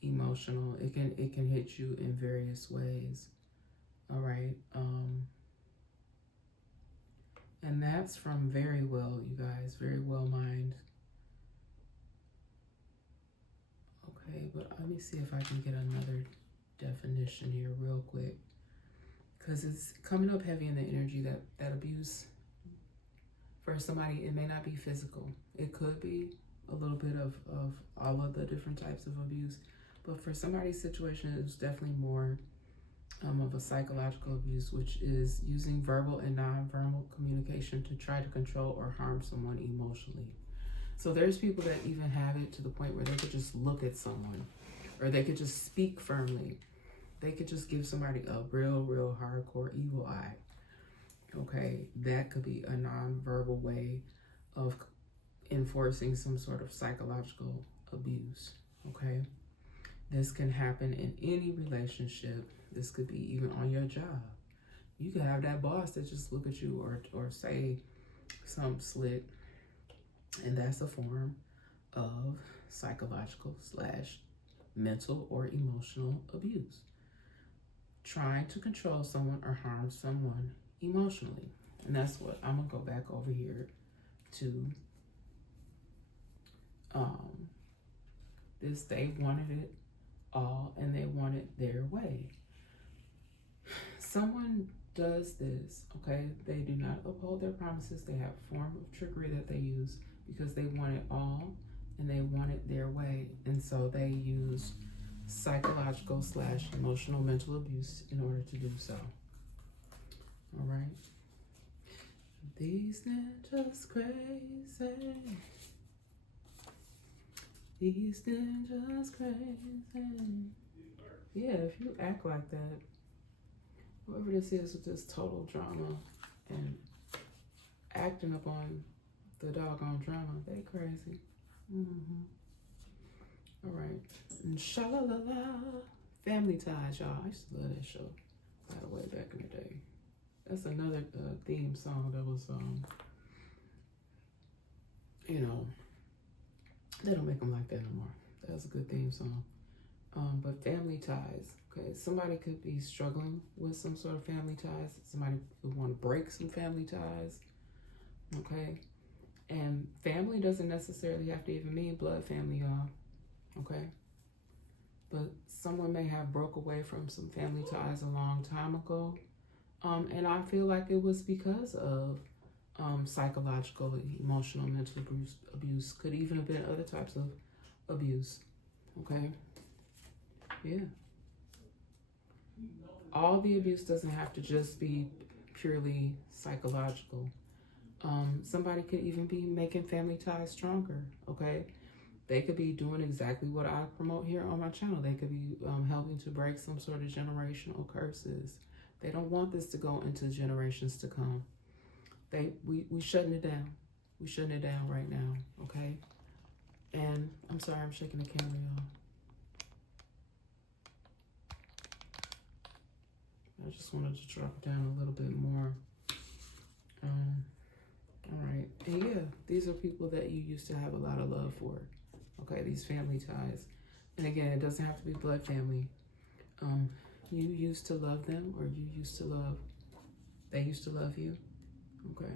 emotional. It can hit you in various ways. All right. And that's from Verywell, you guys. Verywell Mind. Okay, but let me see if I can get another definition here real quick, because it's coming up heavy in the energy that abuse for somebody, it may not be physical. It could be a little bit of all of the different types of abuse, but for somebody's situation, it's definitely more of a psychological abuse, which is using verbal and non-verbal communication to try to control or harm someone emotionally. So there's people that even have it to the point where they could just look at someone, or they could just speak firmly. They could just give somebody a real hardcore evil eye. Okay, that could be a non-verbal way of enforcing some sort of psychological abuse. Okay, this can happen in any relationship. This could be even on your job. You could have that boss that just look at you or say something slick, and that's a form of psychological / mental or emotional abuse. Trying to control someone or harm someone emotionally. And that's what I'm gonna go back over here to this. They wanted it all and they want it their way. Someone does this, okay? They do not uphold their promises. They have a form of trickery that they use because they want it all and they want it their way. And so they use psychological / emotional mental abuse in order to do so. All right. These ninjas crazy. These ninjas crazy. Yeah, if you act like that, whoever this is with this total drama and acting upon the doggone drama, they crazy. All right. And sha-la-la-la. Family Ties, y'all. I used to love that show, by the way, back in the day. That's another theme song that was, you know, they don't make them like that no more. That was a good theme song. But family ties, okay? Somebody could be struggling with some sort of family ties. Somebody would want to break some family ties. okay? And family doesn't necessarily have to even mean blood family, y'all, okay? But someone may have broke away from some family ties a long time ago. And I feel like it was because of psychological, emotional, mental abuse. Could even have been other types of abuse, okay? Yeah. All the abuse doesn't have to just be purely psychological. Somebody could even be making family ties stronger, okay? They could be doing exactly what I promote here on my channel. They could be helping to break some sort of generational curses. They don't want this to go into generations to come. We shutting it down. We shutting it down right now, okay? And I'm sorry, I'm shaking the camera, y'all. I just wanted to drop it down a little bit more. All right, and yeah, these are people that you used to have a lot of love for, okay? These family ties. And again, it doesn't have to be blood family. You used to love them, or they used to love you, okay?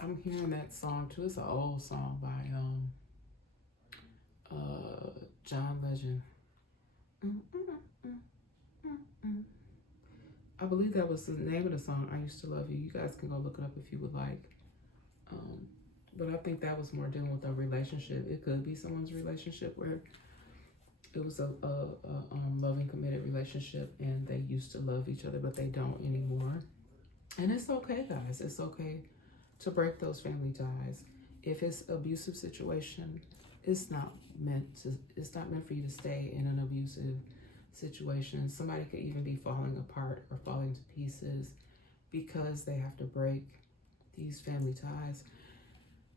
I'm hearing that song too. It's an old song by John Legend. I believe that was the name of the song, I Used to Love You. You guys can go look it up if you would like. But I think that was more dealing with a relationship. It could be someone's relationship where it was a loving, committed relationship and they used to love each other, but they don't anymore. And it's okay, guys. It's okay to break those family ties. If it's an abusive situation, it's not meant for you to stay in an abusive situation. Somebody could even be falling apart or falling to pieces because they have to break these family ties,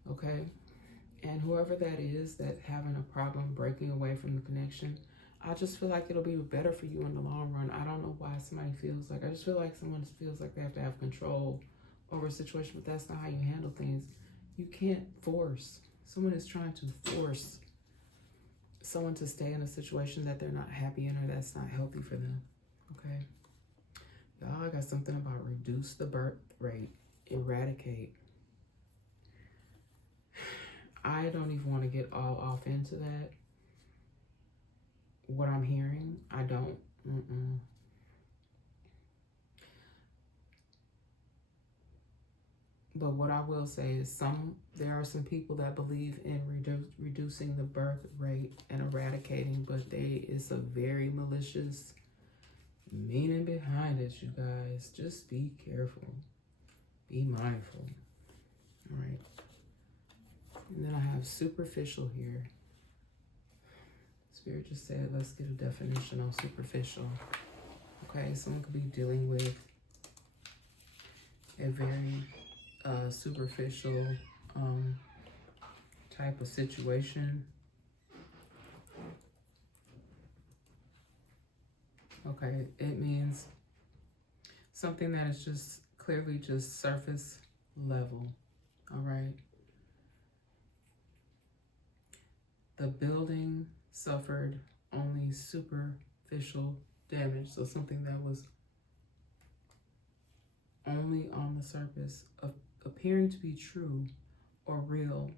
okay? And whoever that is that having a problem breaking away from the connection, I just feel like it'll be better for you in the long run. I don't know why somebody feels like, I just feel like someone feels like they have to have control over a situation, but that's not how you handle things. You can't force. Someone is trying to force someone to stay in a situation that they're not happy in or that's not healthy for them, okay? Y'all, I got something about reduce the birth rate, eradicate. I don't even want to get all off into that. What I'm hearing, I don't. But what I will say is there are some people that believe in reducing the birth rate and eradicating, but it's a very malicious meaning behind it, you guys. Just be careful. Be mindful. All right. And then I have superficial here. Spirit just said, let's get a definition on superficial. Okay, someone could be dealing with a very superficial type of situation. Okay, it means something that is just clearly just surface level. All right. The building suffered only superficial damage. So something that was only on the surface, appearing to be true or real,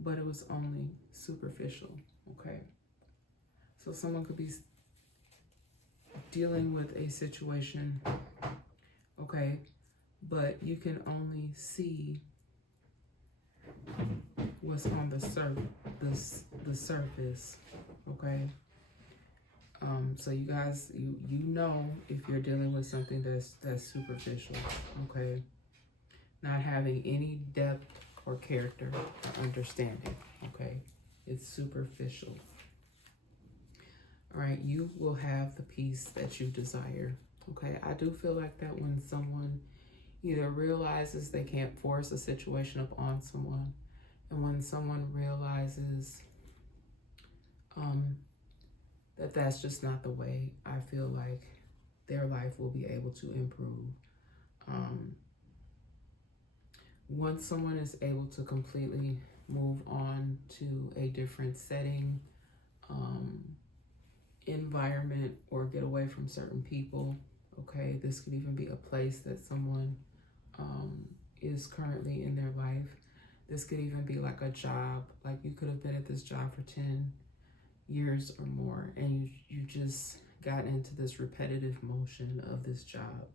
but it was only superficial, okay? So someone could be dealing with a situation, okay, but you can only see what's on the surface, okay? So you guys, you know if you're dealing with something that's superficial, okay? Not having any depth or character or understanding, okay? It's superficial. All right, you will have the peace that you desire, okay? I do feel like that when someone either realizes they can't force a situation upon someone, and when someone realizes that that's just not the way, I feel like their life will be able to improve. Once someone is able to completely move on to a different setting, environment, or get away from certain people, okay, this could even be a place that someone is currently in their life. This could even be like a job. Like you could have been at this job for 10 years or more, and you just got into this repetitive motion of this job.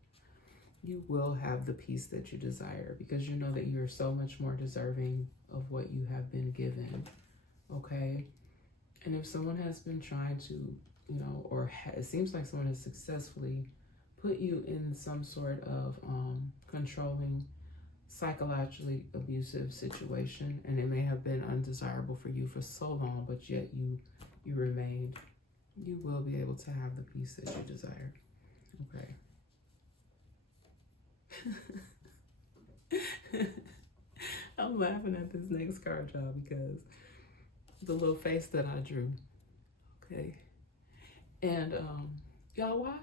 You will have the peace that you desire because you know that you're so much more deserving of what you have been given. Okay? And if someone has been trying to, you know, or it seems like someone has successfully put you in some sort of controlling, psychologically abusive situation, and it may have been undesirable for you for so long, but yet you remained, you will be able to have the peace that you desire. Okay. I'm laughing at this next card, y'all, because the little face that I drew. Okay. And y'all, why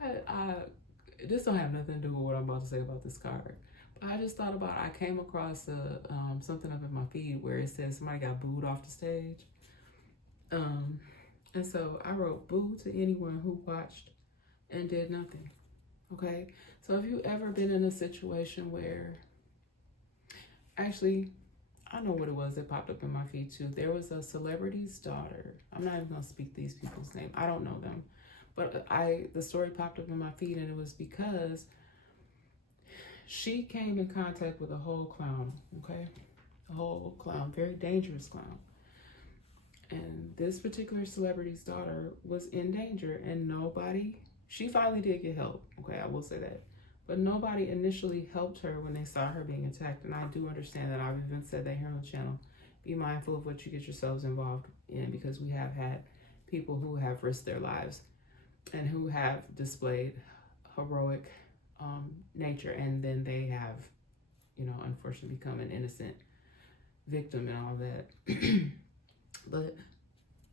this don't have nothing to do with what I'm about to say about this card. But I just thought about, I came across something up in my feed where it says somebody got booed off the stage. And so I wrote, boo to anyone who watched and did nothing. Okay. So if you ever been in a situation where, actually, I know what it was that popped up in my feed too. There was a celebrity's daughter. I'm not even gonna speak these people's name. I don't know them. But the story popped up in my feed, and it was because she came in contact with a whole clown, okay? A whole clown, very dangerous clown. And this particular celebrity's daughter was in danger, and she finally did get help, okay? I will say that. But nobody initially helped her when they saw her being attacked. And I do understand that. I've even said that here on the channel. Be mindful of what you get yourselves involved in, because we have had people who have risked their lives and who have displayed heroic nature, and then they have, you know, unfortunately become an innocent victim and all that. But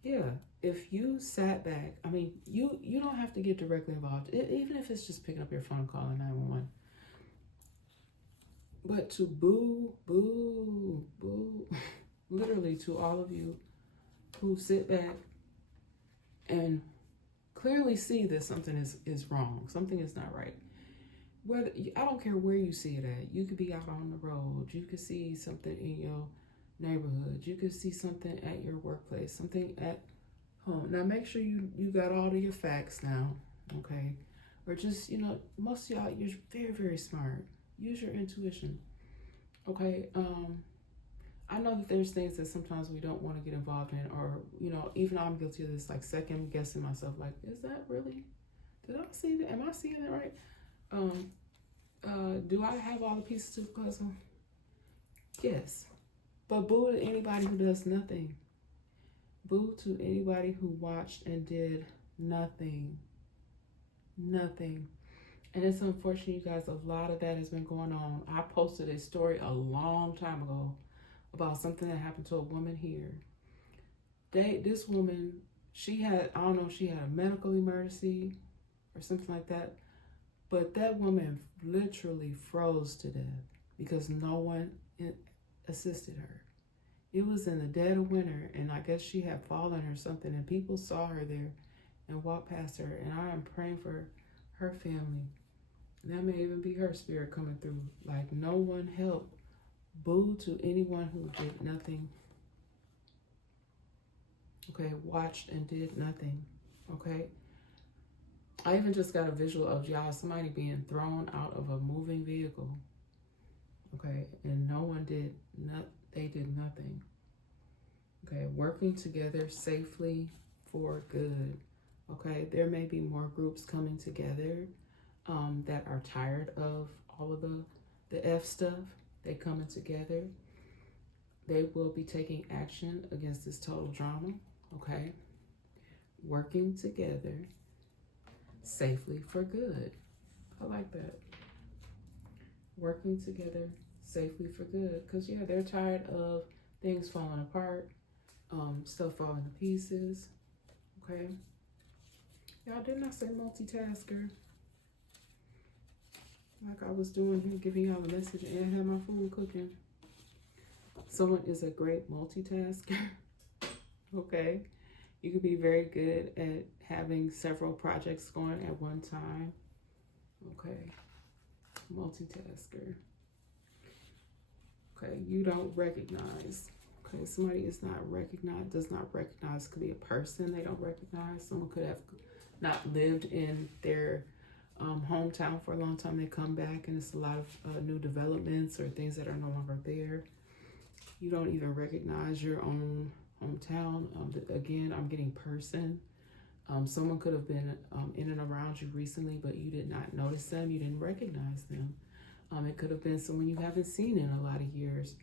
yeah, if you sat back, I mean, you don't have to get directly involved, even if it's just picking up your phone and calling 911. But to boo, literally to all of you who sit back and clearly see that something is wrong, something is not right. Whether, I don't care where you see it at. You could be out on the road. You could see something in your neighborhood. You could see something at your workplace, something at home. Now make sure you got all of your facts now, okay? Or just, you know, most of y'all, you're very, very smart. Use your intuition, okay? I know that there's things that sometimes we don't want to get involved in, or, you know, even I'm guilty of this, like second guessing myself, like, is that really, did I see that? Am I seeing it right? Do I have all the pieces to the puzzle? Yes. But boo to anybody who does nothing. Boo to anybody who watched and did nothing. Nothing. And it's unfortunate, you guys, a lot of that has been going on. I posted a story a long time ago about something that happened to a woman here. This woman, she had, I don't know if she had a medical emergency or something like that, but that woman literally froze to death because no one assisted her. It was in the dead of winter, and I guess she had fallen or something, and people saw her there and walked past her, and I am praying for her family. That may even be her spirit coming through. Like, no one helped. Boo to anyone who did nothing. Okay, watched and did nothing. Okay. I even just got a visual of y'all, somebody being thrown out of a moving vehicle. Okay, and no one did they did nothing. Okay, working together safely for good. Okay, there may be more groups coming together that are tired of all of the F stuff. They coming together. They will be taking action against this total drama. Okay, working together safely for good. I like that. Working together safely for good. Because, yeah, they're tired of things falling apart, stuff falling to pieces. Okay. Y'all, didn't I say multitasker? Like I was doing here, giving y'all a message and have my food cooking. Someone is a great multitasker. Okay. You could be very good at having several projects going at one time. Okay. Multitasker. Okay, you don't recognize. Okay, somebody is not recognized, does not recognize. Could be a person they don't recognize. Someone could have not lived in their hometown for a long time. They come back and it's a lot of new developments or things that are no longer there. You don't even recognize your own hometown. Again, I'm getting person. Someone could have been in and around you recently, but you did not notice them. You didn't recognize them. It could have been someone you haven't seen in a lot of years.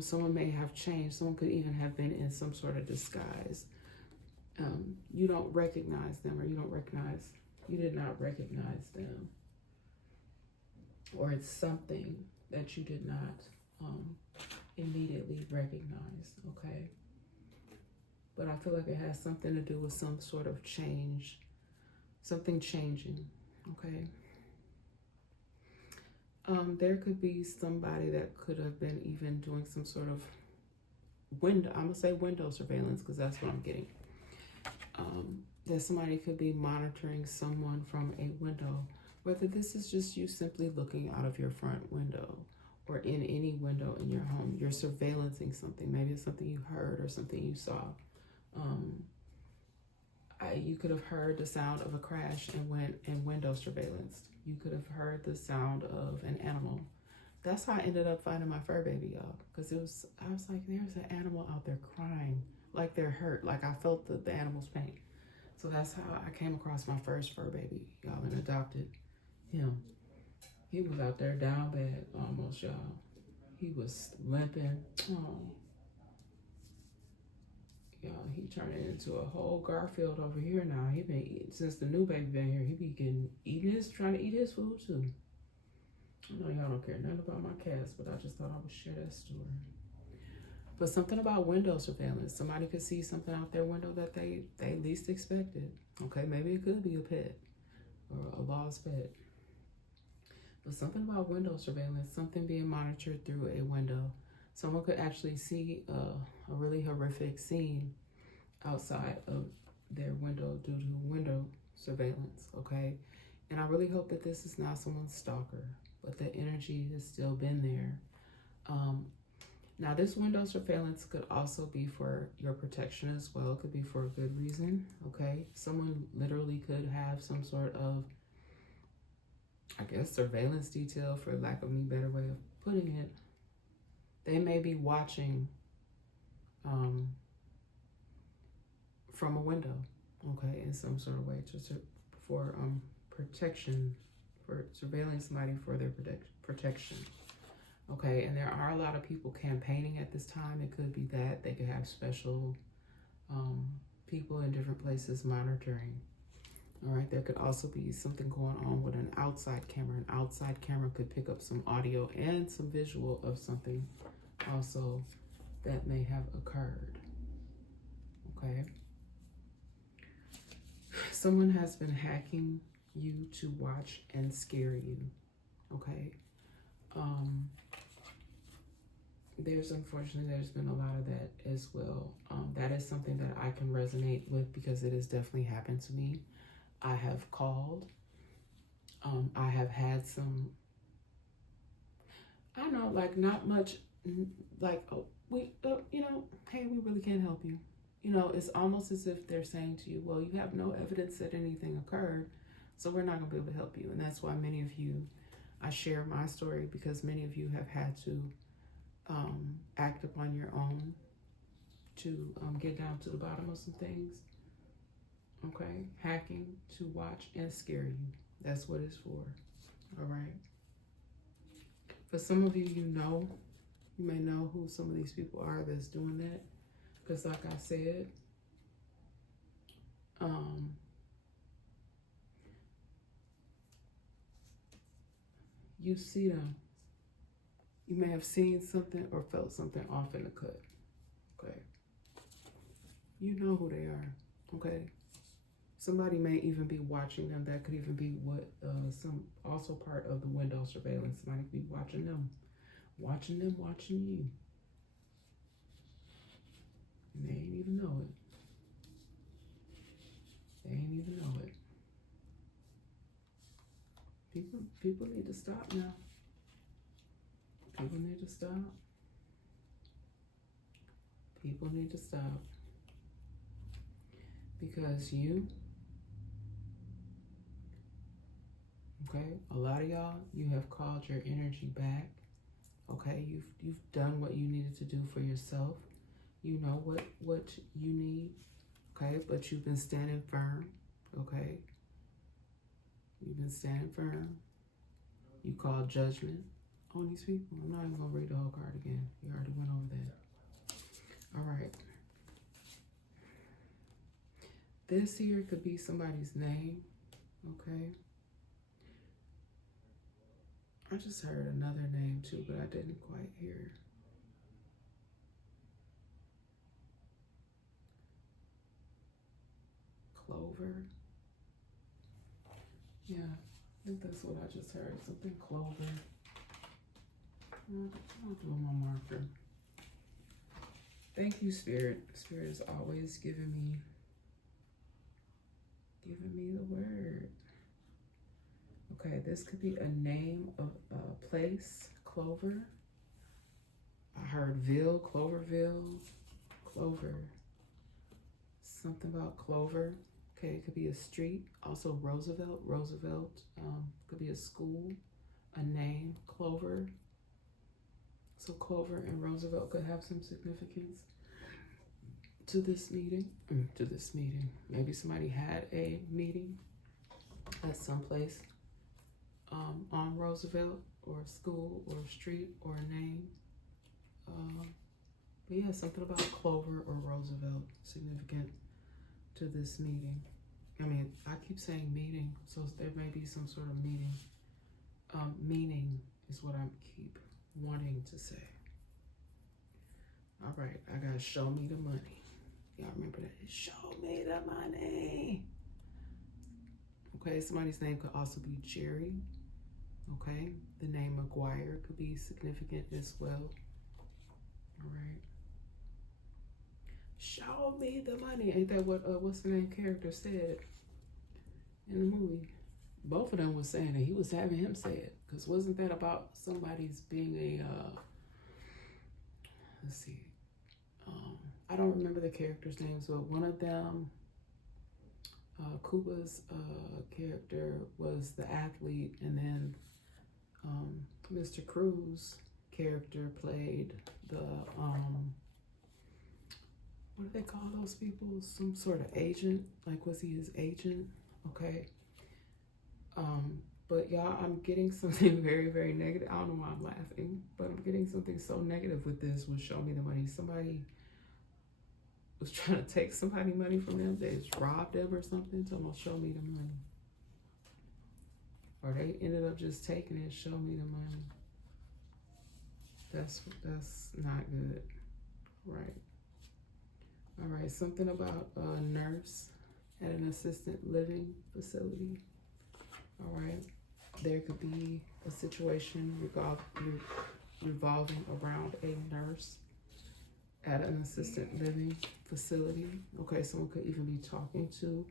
Someone may have changed. Someone could even have been in some sort of disguise. You don't recognize them, or you did not recognize them. Or it's something that you did not immediately recognize, okay? But I feel like it has something to do with some sort of change, something changing, okay? There could be somebody that could have been even doing some sort of window, I'm gonna say window surveillance because that's what I'm getting. That somebody could be monitoring someone from a window, whether this is just you simply looking out of your front window or in any window in your home. You're surveillancing something. Maybe it's something you heard or something you saw. You could have heard the sound of a crash and went and window surveillanced. You could have heard the sound of an animal. That's how I ended up finding my fur baby, y'all. Because I was like, there's an animal out there crying, like they're hurt. Like I felt the animal's pain. So that's how I came across my first fur baby, y'all, and adopted him. He was out there down bad almost, y'all. He was limping. Oh. Y'all, he turned it into a whole Garfield over here now. He been eating, since the new baby been here, he be trying to eat his food too. I know y'all don't care nothing about my cats, but I just thought I would share that story. But something about window surveillance. Somebody could see something out their window that they least expected. Okay, maybe it could be a pet or a lost pet. But something about window surveillance, something being monitored through a window. Someone could actually see a really horrific scene outside of their window due to window surveillance, okay? And I really hope that this is not someone's stalker, but the energy has still been there. Now, this window surveillance could also be for your protection as well. It could be for a good reason, okay? Someone literally could have some sort of, I guess, surveillance detail, for lack of a better way of putting it. They may be watching from a window, okay, in some sort of way for protection, for surveilling somebody for their protection, okay? And there are a lot of people campaigning at this time. It could be that they could have special people in different places monitoring. All right, there could also be something going on with an outside camera. An outside camera could pick up some audio and some visual of something also that may have occurred, okay? Someone has been hacking you to watch and scare you, okay? Unfortunately, there's been a lot of that as well. That is something that I can resonate with because it has definitely happened to me. I have called. I have had some, I don't know, like not much, like, oh, hey, we really can't help you. It's almost as if they're saying to you, well, you have no evidence that anything occurred, so we're not going to be able to help you. And that's why many of you, I share my story because many of you have had to act upon your own to get down to the bottom of some things. Okay, hacking to watch and scare you. That's what it's for. All right. For some of you, you may know who some of these people are that's doing that. Because like I said, you see them. You may have seen something or felt something off in the cut. Okay. You know who they are. Okay. Somebody may even be watching them. That could even be some also part of the window surveillance. Somebody could be watching them, watching you. And they ain't even know it. People need to stop now. People need to stop. People need to stop. Because you, okay, a lot of y'all, you have called your energy back. Okay, you've done what you needed to do for yourself. You know what you need. Okay, but you've been standing firm. Okay, you've been standing firm. You called judgment on these people. I'm not even gonna read the whole card again. You already went over that. All right. This here could be somebody's name. Okay. I just heard another name too, but I didn't quite hear. Clover. Yeah, I think that's what I just heard. Something Clover. I'll do my marker. Thank you, Spirit. Spirit is always giving me the word. Okay, this could be a name of a place, Clover. I heard Ville, Cloverville, Clover. Something about Clover. Okay, it could be a street. Also Roosevelt, could be a school, a name, Clover. So Clover and Roosevelt could have some significance to this meeting. Maybe somebody had a meeting at some place on Roosevelt, or a school, or a street, or a name. But yeah, something about Clover or Roosevelt significant to this meeting. I mean, I keep saying meeting, so there may be some sort of meeting. Meaning is what I keep wanting to say. All right, I got show me the money. Y'all remember that? Show me the money. Okay, somebody's name could also be Jerry. Okay, the name McGuire could be significant as well. All right. Show me the money. Ain't that what what's the name character said in the movie? Both of them was saying it. He was having him say it, because wasn't that about somebody's being a let's see, I don't remember the characters' names, but one of them, Koopa's character was the athlete, and then Mr. Cruz character played the what do they call those people? Some sort of agent. Like, was he his agent? Okay. But y'all, I'm getting something very, very negative. I don't know why I'm laughing, but I'm getting something so negative with this. With show me the money. Somebody was trying to take somebody money from them. They just robbed them or something. So I'm gonna show me the money. Or they ended up just taking it. Show me the money. That's not good. Right. All right, something about a nurse at an assisted living facility. All right, there could be a situation revolving around a nurse at an assisted living facility. Okay, someone could even be talking to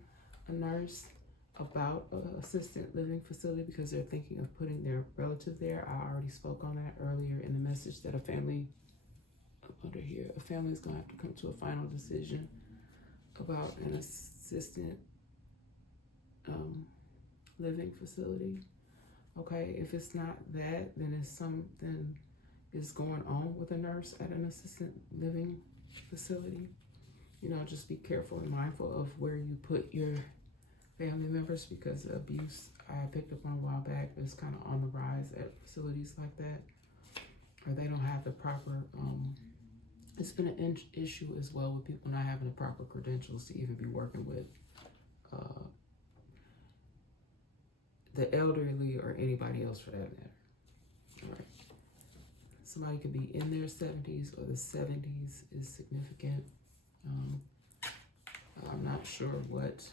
a nurse about an assisted living facility because they're thinking of putting their relative there. I already spoke on that earlier in the message that a family under here, a family is going to have to come to a final decision about an assisted living facility. Okay, if it's not that, then it's something is going on with a nurse at an assisted living facility. You know, just be careful and mindful of where you put your family members, because abuse, I picked up on a while back, is kind of on the rise at facilities like that, or they don't have the proper it's been an issue as well with people not having the proper credentials to even be working with the elderly or anybody else for that matter. All right. Somebody could be in their 70s, or the 70s is significant. I'm not sure what.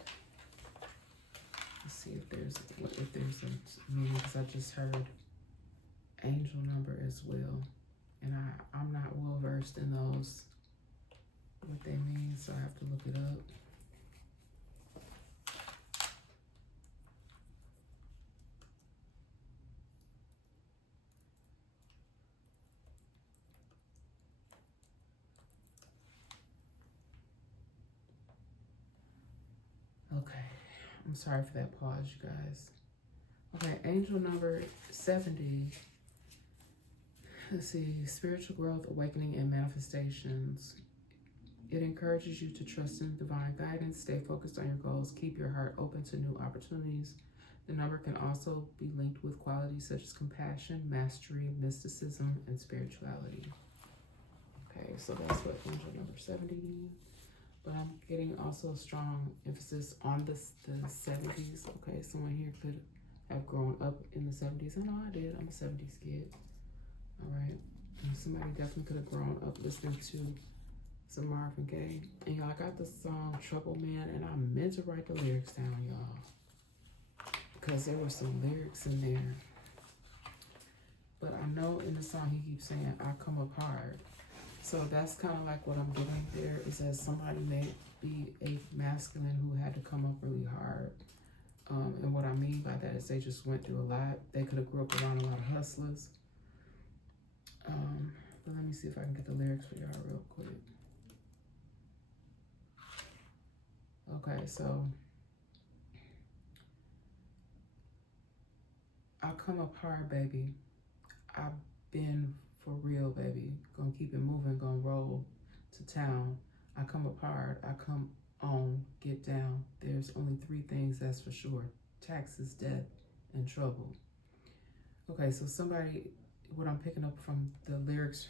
Let's see if there's a meaning, because I just heard angel number as well. And I'm not well versed in those, what they mean, so I have to look it up. Okay, I'm sorry for that pause, you guys. Okay, angel number 70. Let's see, spiritual growth, awakening, and manifestations. It encourages you to trust in divine guidance, stay focused on your goals, keep your heart open to new opportunities. The number can also be linked with qualities such as compassion, mastery, mysticism, and spirituality. Okay, so that's what angel number 70 means. But I'm getting also a strong emphasis on the 70s. Okay, someone here could have grown up in the 70s. I know I did. I'm a 70s kid. All right. And somebody definitely could have grown up listening to some Marvin Gaye. And y'all, I got the song Trouble Man, and I meant to write the lyrics down, y'all, because there were some lyrics in there. But I know in the song he keeps saying, I come up hard. So that's kind of like what I'm getting there, is that somebody may be a masculine who had to come up really hard. And what I mean by that is they just went through a lot. They could have grew up around a lot of hustlers. But let me see if I can get the lyrics for y'all real quick. Okay, so I come up hard, baby. I've been for real, baby. Gonna keep it moving, gonna roll to town. I come up hard, I come on, get down. There's only 3 things that's for sure: taxes, death, and trouble. Okay, so somebody, what I'm picking up from the lyrics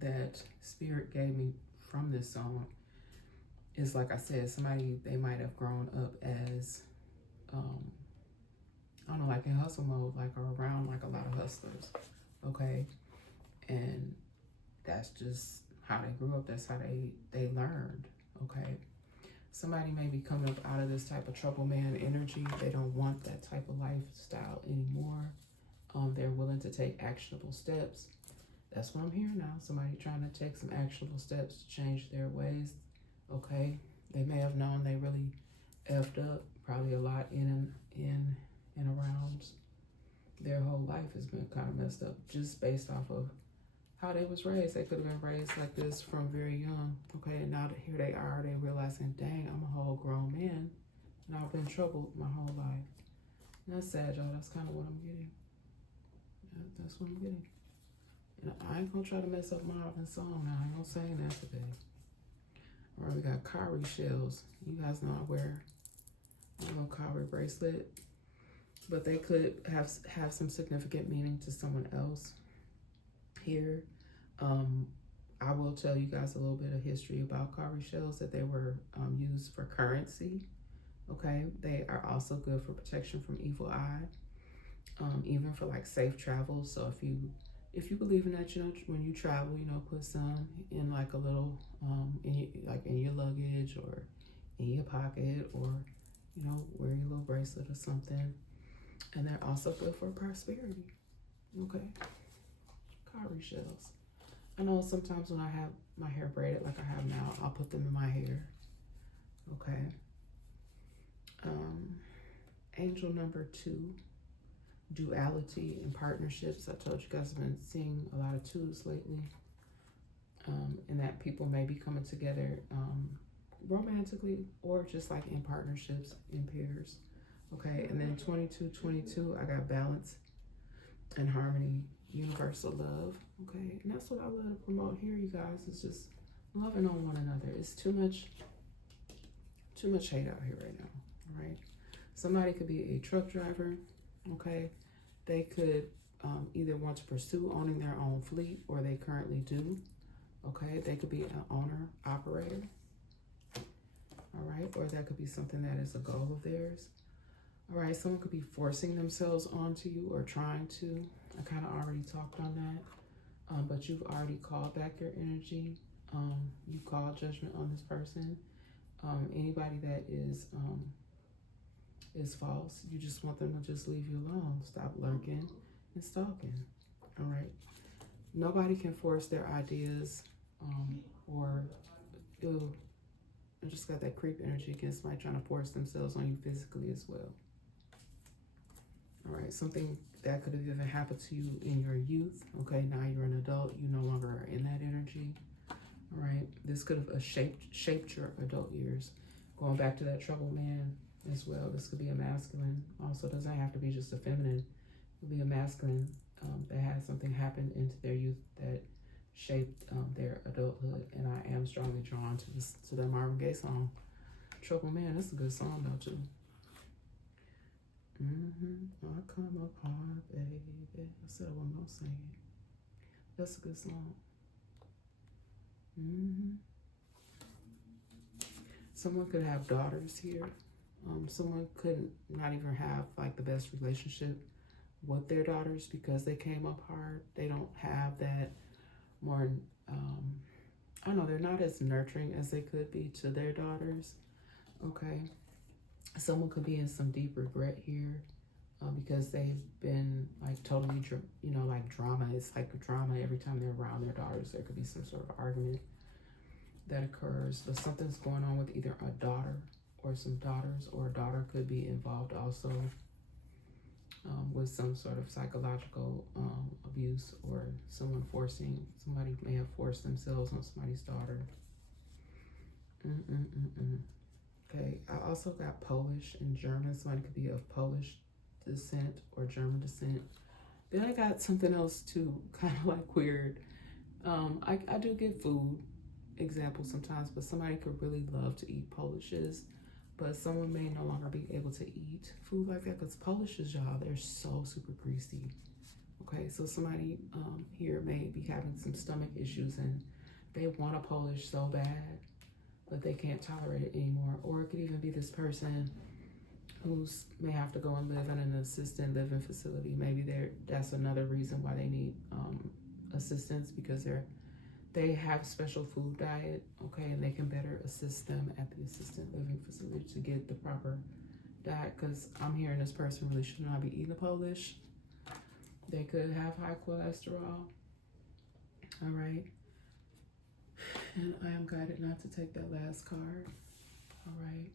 that Spirit gave me from this song is, like I said, somebody, they might have grown up as, I don't know, like in hustle mode, like, or around like a lot of hustlers, okay? And that's just how they grew up. That's how they learned, okay? Somebody may be coming up out of this type of trouble man energy. They don't want that type of lifestyle anymore. They're willing to take actionable steps. That's what I'm hearing now. Somebody trying to take some actionable steps to change their ways, okay? They may have known they really effed up, probably a lot in and around their whole life has been kind of messed up just based off of how they was raised. They could have been raised like this from very young, okay? And now that here they are, they realizing, dang, I'm a whole grown man and I've been troubled my whole life. And that's sad, y'all. That's kind of what I'm getting. Yeah, that's what I'm getting. And I ain't gonna try to mess up Marvin's song now. I ain't gonna sing that today. All right, we got cowrie shells. You guys know I wear a little cowrie bracelet, but they could have some significant meaning to someone else here. I will tell you guys a little bit of history about cowrie shells, that they were used for currency, okay? They are also good for protection from evil eye, even for like safe travel. So if you believe in that, you know, when you travel, you know, put some in like a little, in your luggage or in your pocket, or, you know, wear your little bracelet or something. And they're also good for prosperity, okay? Cowrie shells. I know sometimes when I have my hair braided like I have now, I'll put them in my hair, okay? Angel number 2, duality and partnerships. I told you guys I've been seeing a lot of 2s lately, and that people may be coming together romantically or just like in partnerships, in pairs, okay? And then 2222, I got balance and harmony, universal love, okay? And that's what I love to promote here, you guys. It's just loving on one another. It's too much hate out here right now, all right? Somebody could be a truck driver, okay? They could either want to pursue owning their own fleet, or they currently do, okay? They could be an owner, operator, all right? Or that could be something that is a goal of theirs. All right, someone could be forcing themselves onto you or trying to. I kind of already talked on that, but you've already called back your energy. You called judgment on this person. Anybody that is false, you just want them to just leave you alone. Stop lurking and stalking, all right? Nobody can force their ideas, or, ew, I just got that creep energy against somebody trying to force themselves on you physically as well. All right, something that could have even happened to you in your youth. Okay, now you're an adult, you no longer are in that energy. All right, this could have shaped your adult years. Going back to that trouble man, as well. This could be a masculine. Also, doesn't have to be just a feminine. It could be a masculine that had something happen into their youth that shaped their adulthood. And I am strongly drawn to this, to that Marvin Gaye song, Trouble Man. That's a good song though too. I come apart, baby. I said I wasn't gonna sing it. That's a good song. Someone could have daughters here. Someone could not even have like the best relationship with their daughters because they came up hard. They don't have that more, I don't know, they're not as nurturing as they could be to their daughters. Okay. Someone could be in some deep regret here because they've been like totally, like drama. It's like a drama every time they're around their daughters. There could be some sort of argument that occurs, but something's going on with either a daughter or some daughters, or a daughter could be involved also with some sort of psychological abuse, or somebody may have forced themselves on somebody's daughter. Okay, I also got Polish and German. Somebody could be of Polish descent or German descent. Then I got something else too, kind of like weird. I do get food examples sometimes, but somebody could really love to eat Polishes, but someone may no longer be able to eat food like that because Polishes, y'all, they're so super greasy. Okay, so somebody here may be having some stomach issues and they want a Polish so bad, but they can't tolerate it anymore. Or it could even be this person who's may have to go and live in an assisted living facility. Maybe that's another reason why they need assistance, because they have special food diet, okay, and they can better assist them at the assisted living facility to get the proper diet. Because I'm hearing this person really should not be eating a Polish. They could have high cholesterol. All right. And I am guided not to take that last card. All right.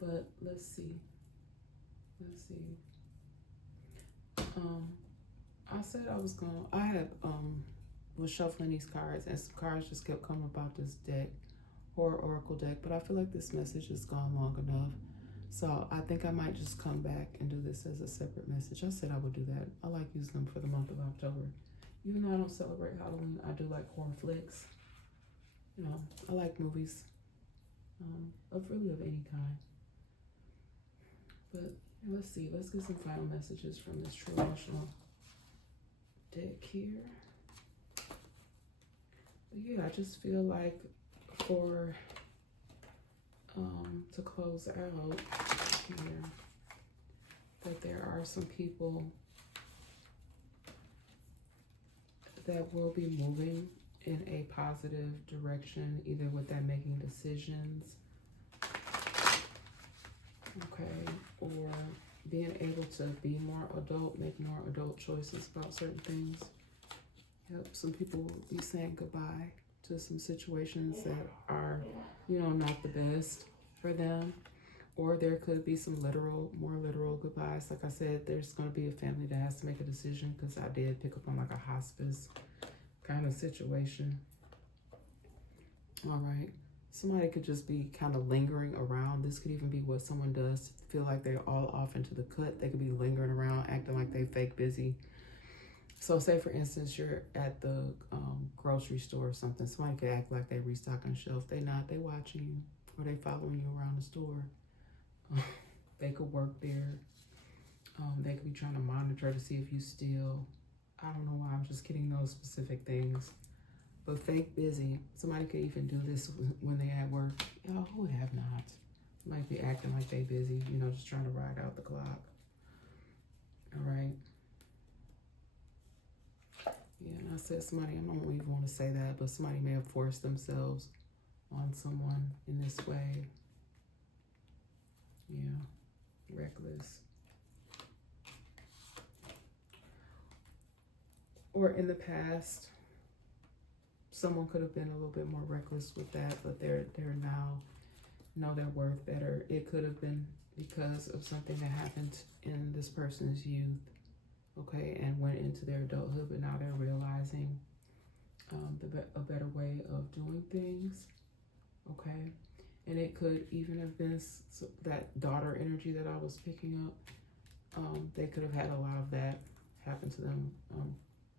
But let's see. I said I was was shuffling these cards, and some cards just kept coming about this deck, Oracle deck, but I feel like this message has gone long enough. So I think I might just come back and do this as a separate message. I said I would do that. I like using them for the month of October. Even though I don't celebrate Halloween, I do like horror flicks. I like movies of any kind. But let's see. Let's get some final messages from this True Emotional deck here. Yeah, I just feel like for to close out here, that there are some people that will be moving in a positive direction, either with them making decisions, okay, or being able to be more adult, make more adult choices about certain things. Yep, some people will be saying goodbye to some situations that are, not the best for them. Or there could be some more literal goodbyes. Like I said, there's going to be a family that has to make a decision, because I did pick up on like a hospice kind of situation. All right. Somebody could just be kind of lingering around. This could even be what someone does to feel like they're all off into the cut. They could be lingering around, acting like they fake busy. So say, for instance, you're at the grocery store or something. Somebody could act like they restocking the shelf. They not. They watching you, or they following you around the store. They could work there. They could be trying to monitor to see if you steal. I don't know why I'm just getting those specific things. But fake busy. Somebody could even do this when they at work. Y'all, who have not? Somebody be acting like they busy, just trying to ride out the clock. All right. Yeah, and I said somebody, I don't even want to say that, but somebody may have forced themselves on someone in this way. Yeah, reckless. Or in the past, someone could have been a little bit more reckless with that, but they're now know their worth better. It could have been because of something that happened in this person's youth, okay, and went into their adulthood, but now they're realizing a better way of doing things, okay? And it could even have been that daughter energy that I was picking up. They could have had a lot of that happen to them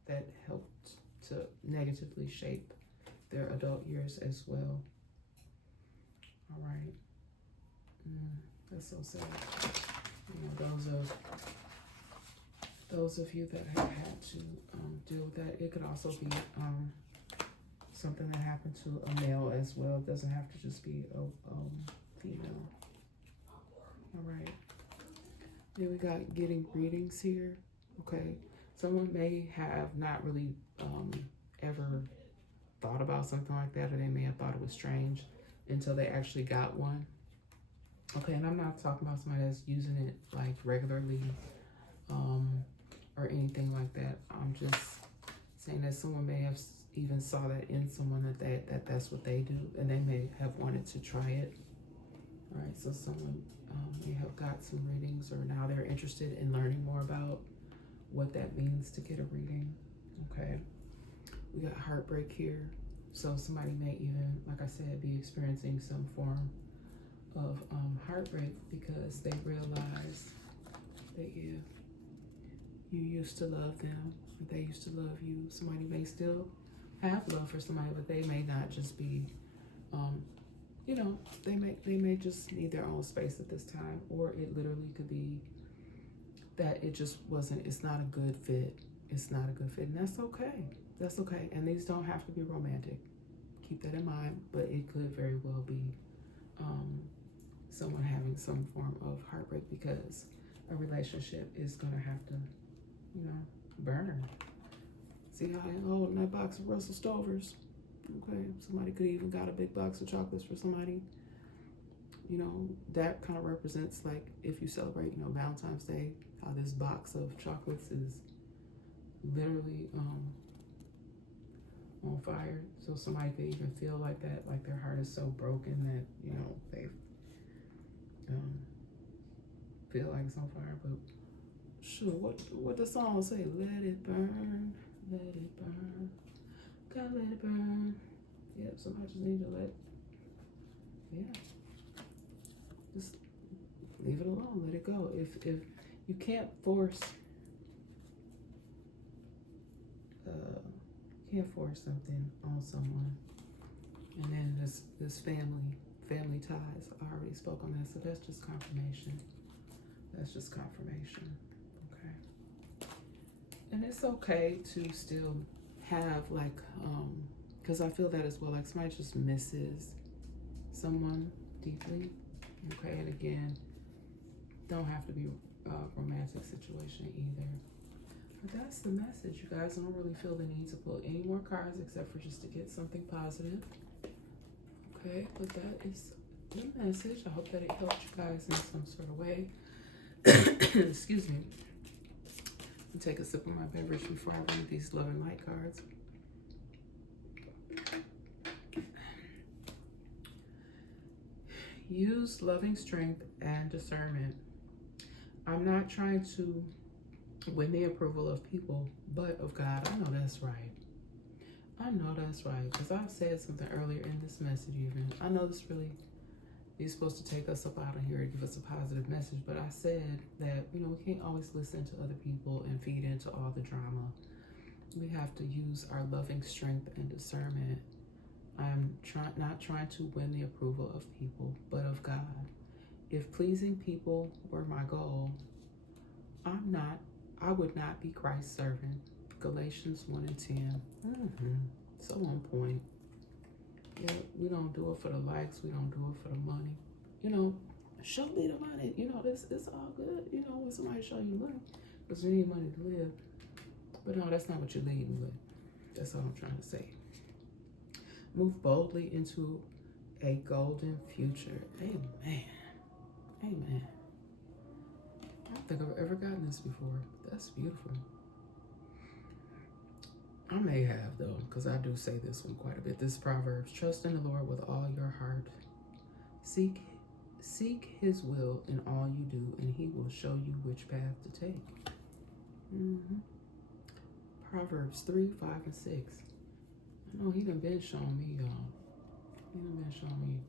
that helped to negatively shape their adult years as well. All right. That's so sad. You know, those of you that have had to deal with that, it could also be something that happened to a male as well. It doesn't have to just be a female. All right. Then we got getting readings here. Okay. Someone may have not really ever thought about something like that, or they may have thought it was strange until they actually got one. Okay, and I'm not talking about somebody that's using it like regularly or anything like that. I'm just saying that someone may have even saw that in someone that's what they do, and they may have wanted to try it. All right, so someone may have got some readings, or now they're interested in learning more about what that means to get a reading. Okay, we got heartbreak here. So somebody may even, like I said, be experiencing some form of heartbreak because they realize that you used to love them, they used to love you. Somebody may still have love for somebody, but they may not just be, you know, they may just need their own space at this time, or it literally could be that it just wasn't, it's not a good fit. It's not a good fit, and that's okay. That's okay. And these don't have to be romantic. Keep that in mind, but it could very well be someone having some form of heartbreak because a relationship is gonna have to, you know, burn. See how I'm holding that box of Russell Stovers? Okay, somebody could even got a big box of chocolates for somebody. You know, that kind of represents, like, if you celebrate, you know, Valentine's Day, how this box of chocolates is literally on fire. So somebody could even feel like that, like their heart is so broken that, you know, they feel like it's on fire. But sure, what the song say? Let it burn, let it burn, gotta let it burn. Yep, somebody just need to just leave it alone, let it go. If you can't force something on someone. And then this family ties, I already spoke on that, so that's just confirmation. That's just confirmation. Okay. And it's okay to still have, like, because I feel that as well, like somebody just misses someone deeply. Okay, and again, don't have to be a romantic situation either. But that's the message, you guys. I don't really feel the need to pull any more cards except for just to get something positive. Okay, but that is the message. I hope that it helped you guys in some sort of way. Excuse me. I'll take a sip of my beverage before I read these love and light cards. Use loving strength and discernment. I'm not trying to win the approval of people, but of God. I know that's right. I know that's right, because I said something earlier in this message even. I know this really is supposed to take us up out of here and give us a positive message, but I said that, you know, we can't always listen to other people and feed into all the drama. We have to use our loving strength and discernment. I'm not trying to win the approval of people, but of God. If pleasing people were my goal, I would not be Christ's servant. Galatians 1:10. So on point. Yeah, we don't do it for the likes. We don't do it for the money. You know, show me the money. You know, it's all good. You know, when somebody show you money, because you need money to live. But no, that's not what you're leading with. That's all I'm trying to say. Move boldly into a golden future. Amen. Amen. I don't think I've ever gotten this before. That's beautiful. I may have, though, because I do say this one quite a bit. This Proverbs: trust in the Lord with all your heart. Seek his will in all you do, and he will show you which path to take. Proverbs 3, 5, and 6. I know he done been showing me, y'all. He done been showing me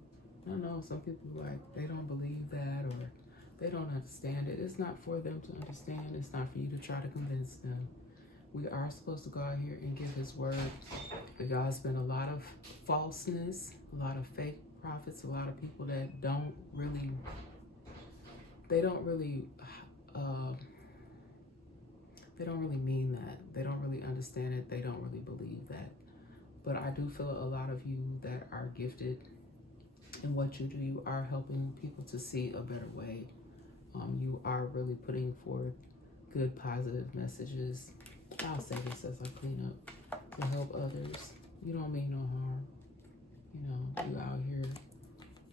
I know some people like they don't believe that or they don't understand it. It's not for them to understand. It's not for you to try to convince them. We are supposed to go out here and give his word. But God's been a lot of falseness, a lot of fake prophets, a lot of people that don't really mean that. They don't really understand it. They don't really believe that. But I do feel a lot of you that are gifted in what you do, you are helping people to see a better way. You are really putting forth good, positive messages. I'll say this as I clean up, to help others. You don't mean no harm. You know, you out here,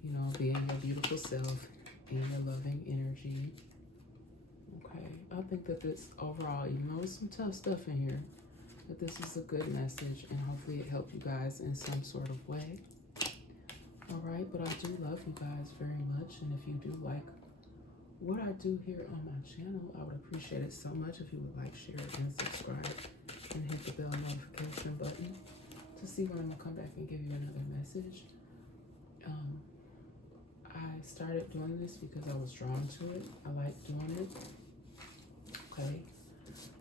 you know, being your beautiful self and your loving energy. Okay, I think that this overall, even though there's some tough stuff in here, that this is a good message and hopefully it helped you guys in some sort of way. All right, but I do love you guys very much, and if you do like what I do here on my channel, I would appreciate it so much if you would like, share, and subscribe, and hit the bell notification button to see when I'm gonna come back and give you another message. I started doing this because I was drawn to it. I like doing it. Okay,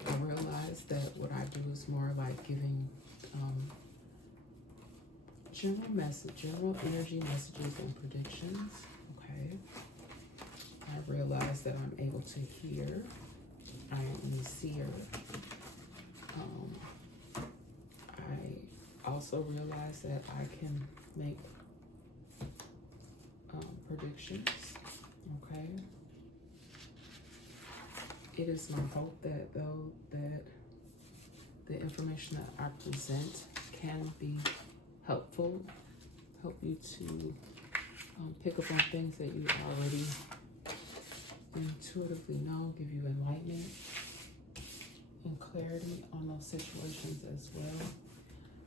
I realized that what I do is more like giving general energy messages and predictions. Okay, I realize that I'm able to hear. I am a seer. I also realize that I can make predictions. Okay. It is my hope that though that the information that I present can be helpful, help you to pick up on things that you already intuitively know, give you enlightenment and clarity on those situations as well.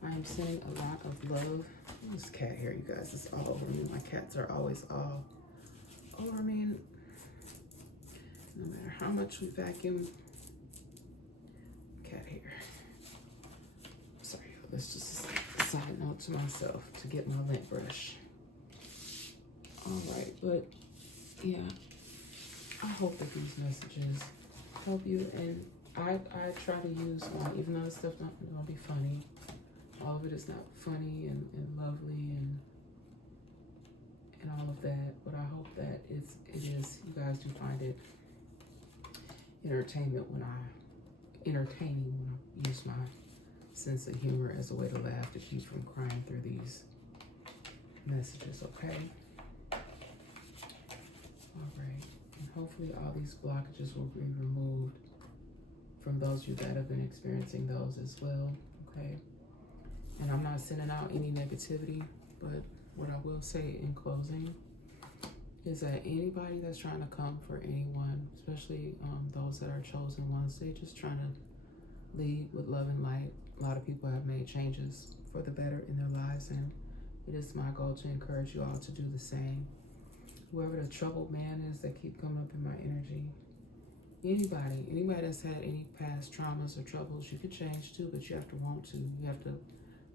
I am sending a lot of love. This cat here, you guys, is all over me. My cats are always all over me. No matter how much we vacuum. Cat hair. Sorry, that's just a side note to myself to get my lint brush. All right, but yeah, I hope that these messages help you. And I try to use one, even though this stuff not gonna be funny. All of it is not funny and lovely and all of that, but I hope that it is, you guys do find it entertaining when I use my sense of humor as a way to laugh, to keep from crying through these messages, okay? All right, and hopefully all these blockages will be removed from those of you that have been experiencing those as well, okay? And I'm not sending out any negativity, but what I will say in closing is that anybody that's trying to come for anyone, especially those that are chosen ones, they just trying to lead with love and light. A lot of people have made changes for the better in their lives, and it is my goal to encourage you all to do the same. Whoever the troubled man is that keep coming up in my energy, anybody that's had any past traumas or troubles, you can change too, but you have to want to. You have to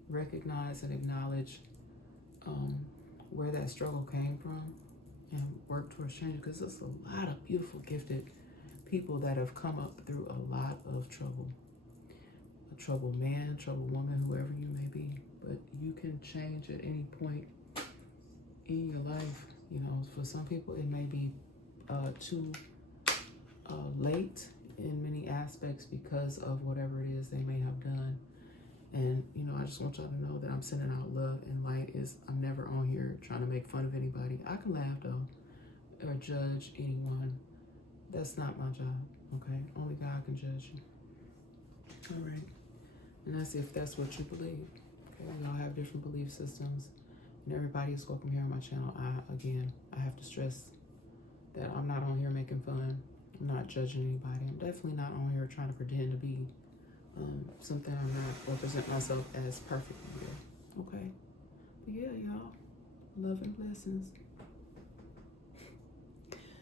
recognize and acknowledge where that struggle came from and work towards change, because there's a lot of beautiful, gifted people that have come up through a lot of trouble. A troubled man, troubled woman, whoever you may be, but you can change at any point in your life. You know, for some people it may be too late in many aspects because of whatever it is they may have done. And, you know, I just want y'all to know that I'm sending out love and light. I'm never on here trying to make fun of anybody. I can laugh, though, or judge anyone. That's not my job, okay? Only God can judge you. All right. And that's if that's what you believe. Okay, we all have different belief systems. And everybody is welcome here on my channel. I have to stress that I'm not on here making fun. I'm not judging anybody. I'm definitely not on here trying to pretend to be something I'm not, represent myself as perfect here. Okay? But yeah, y'all. Love and blessings.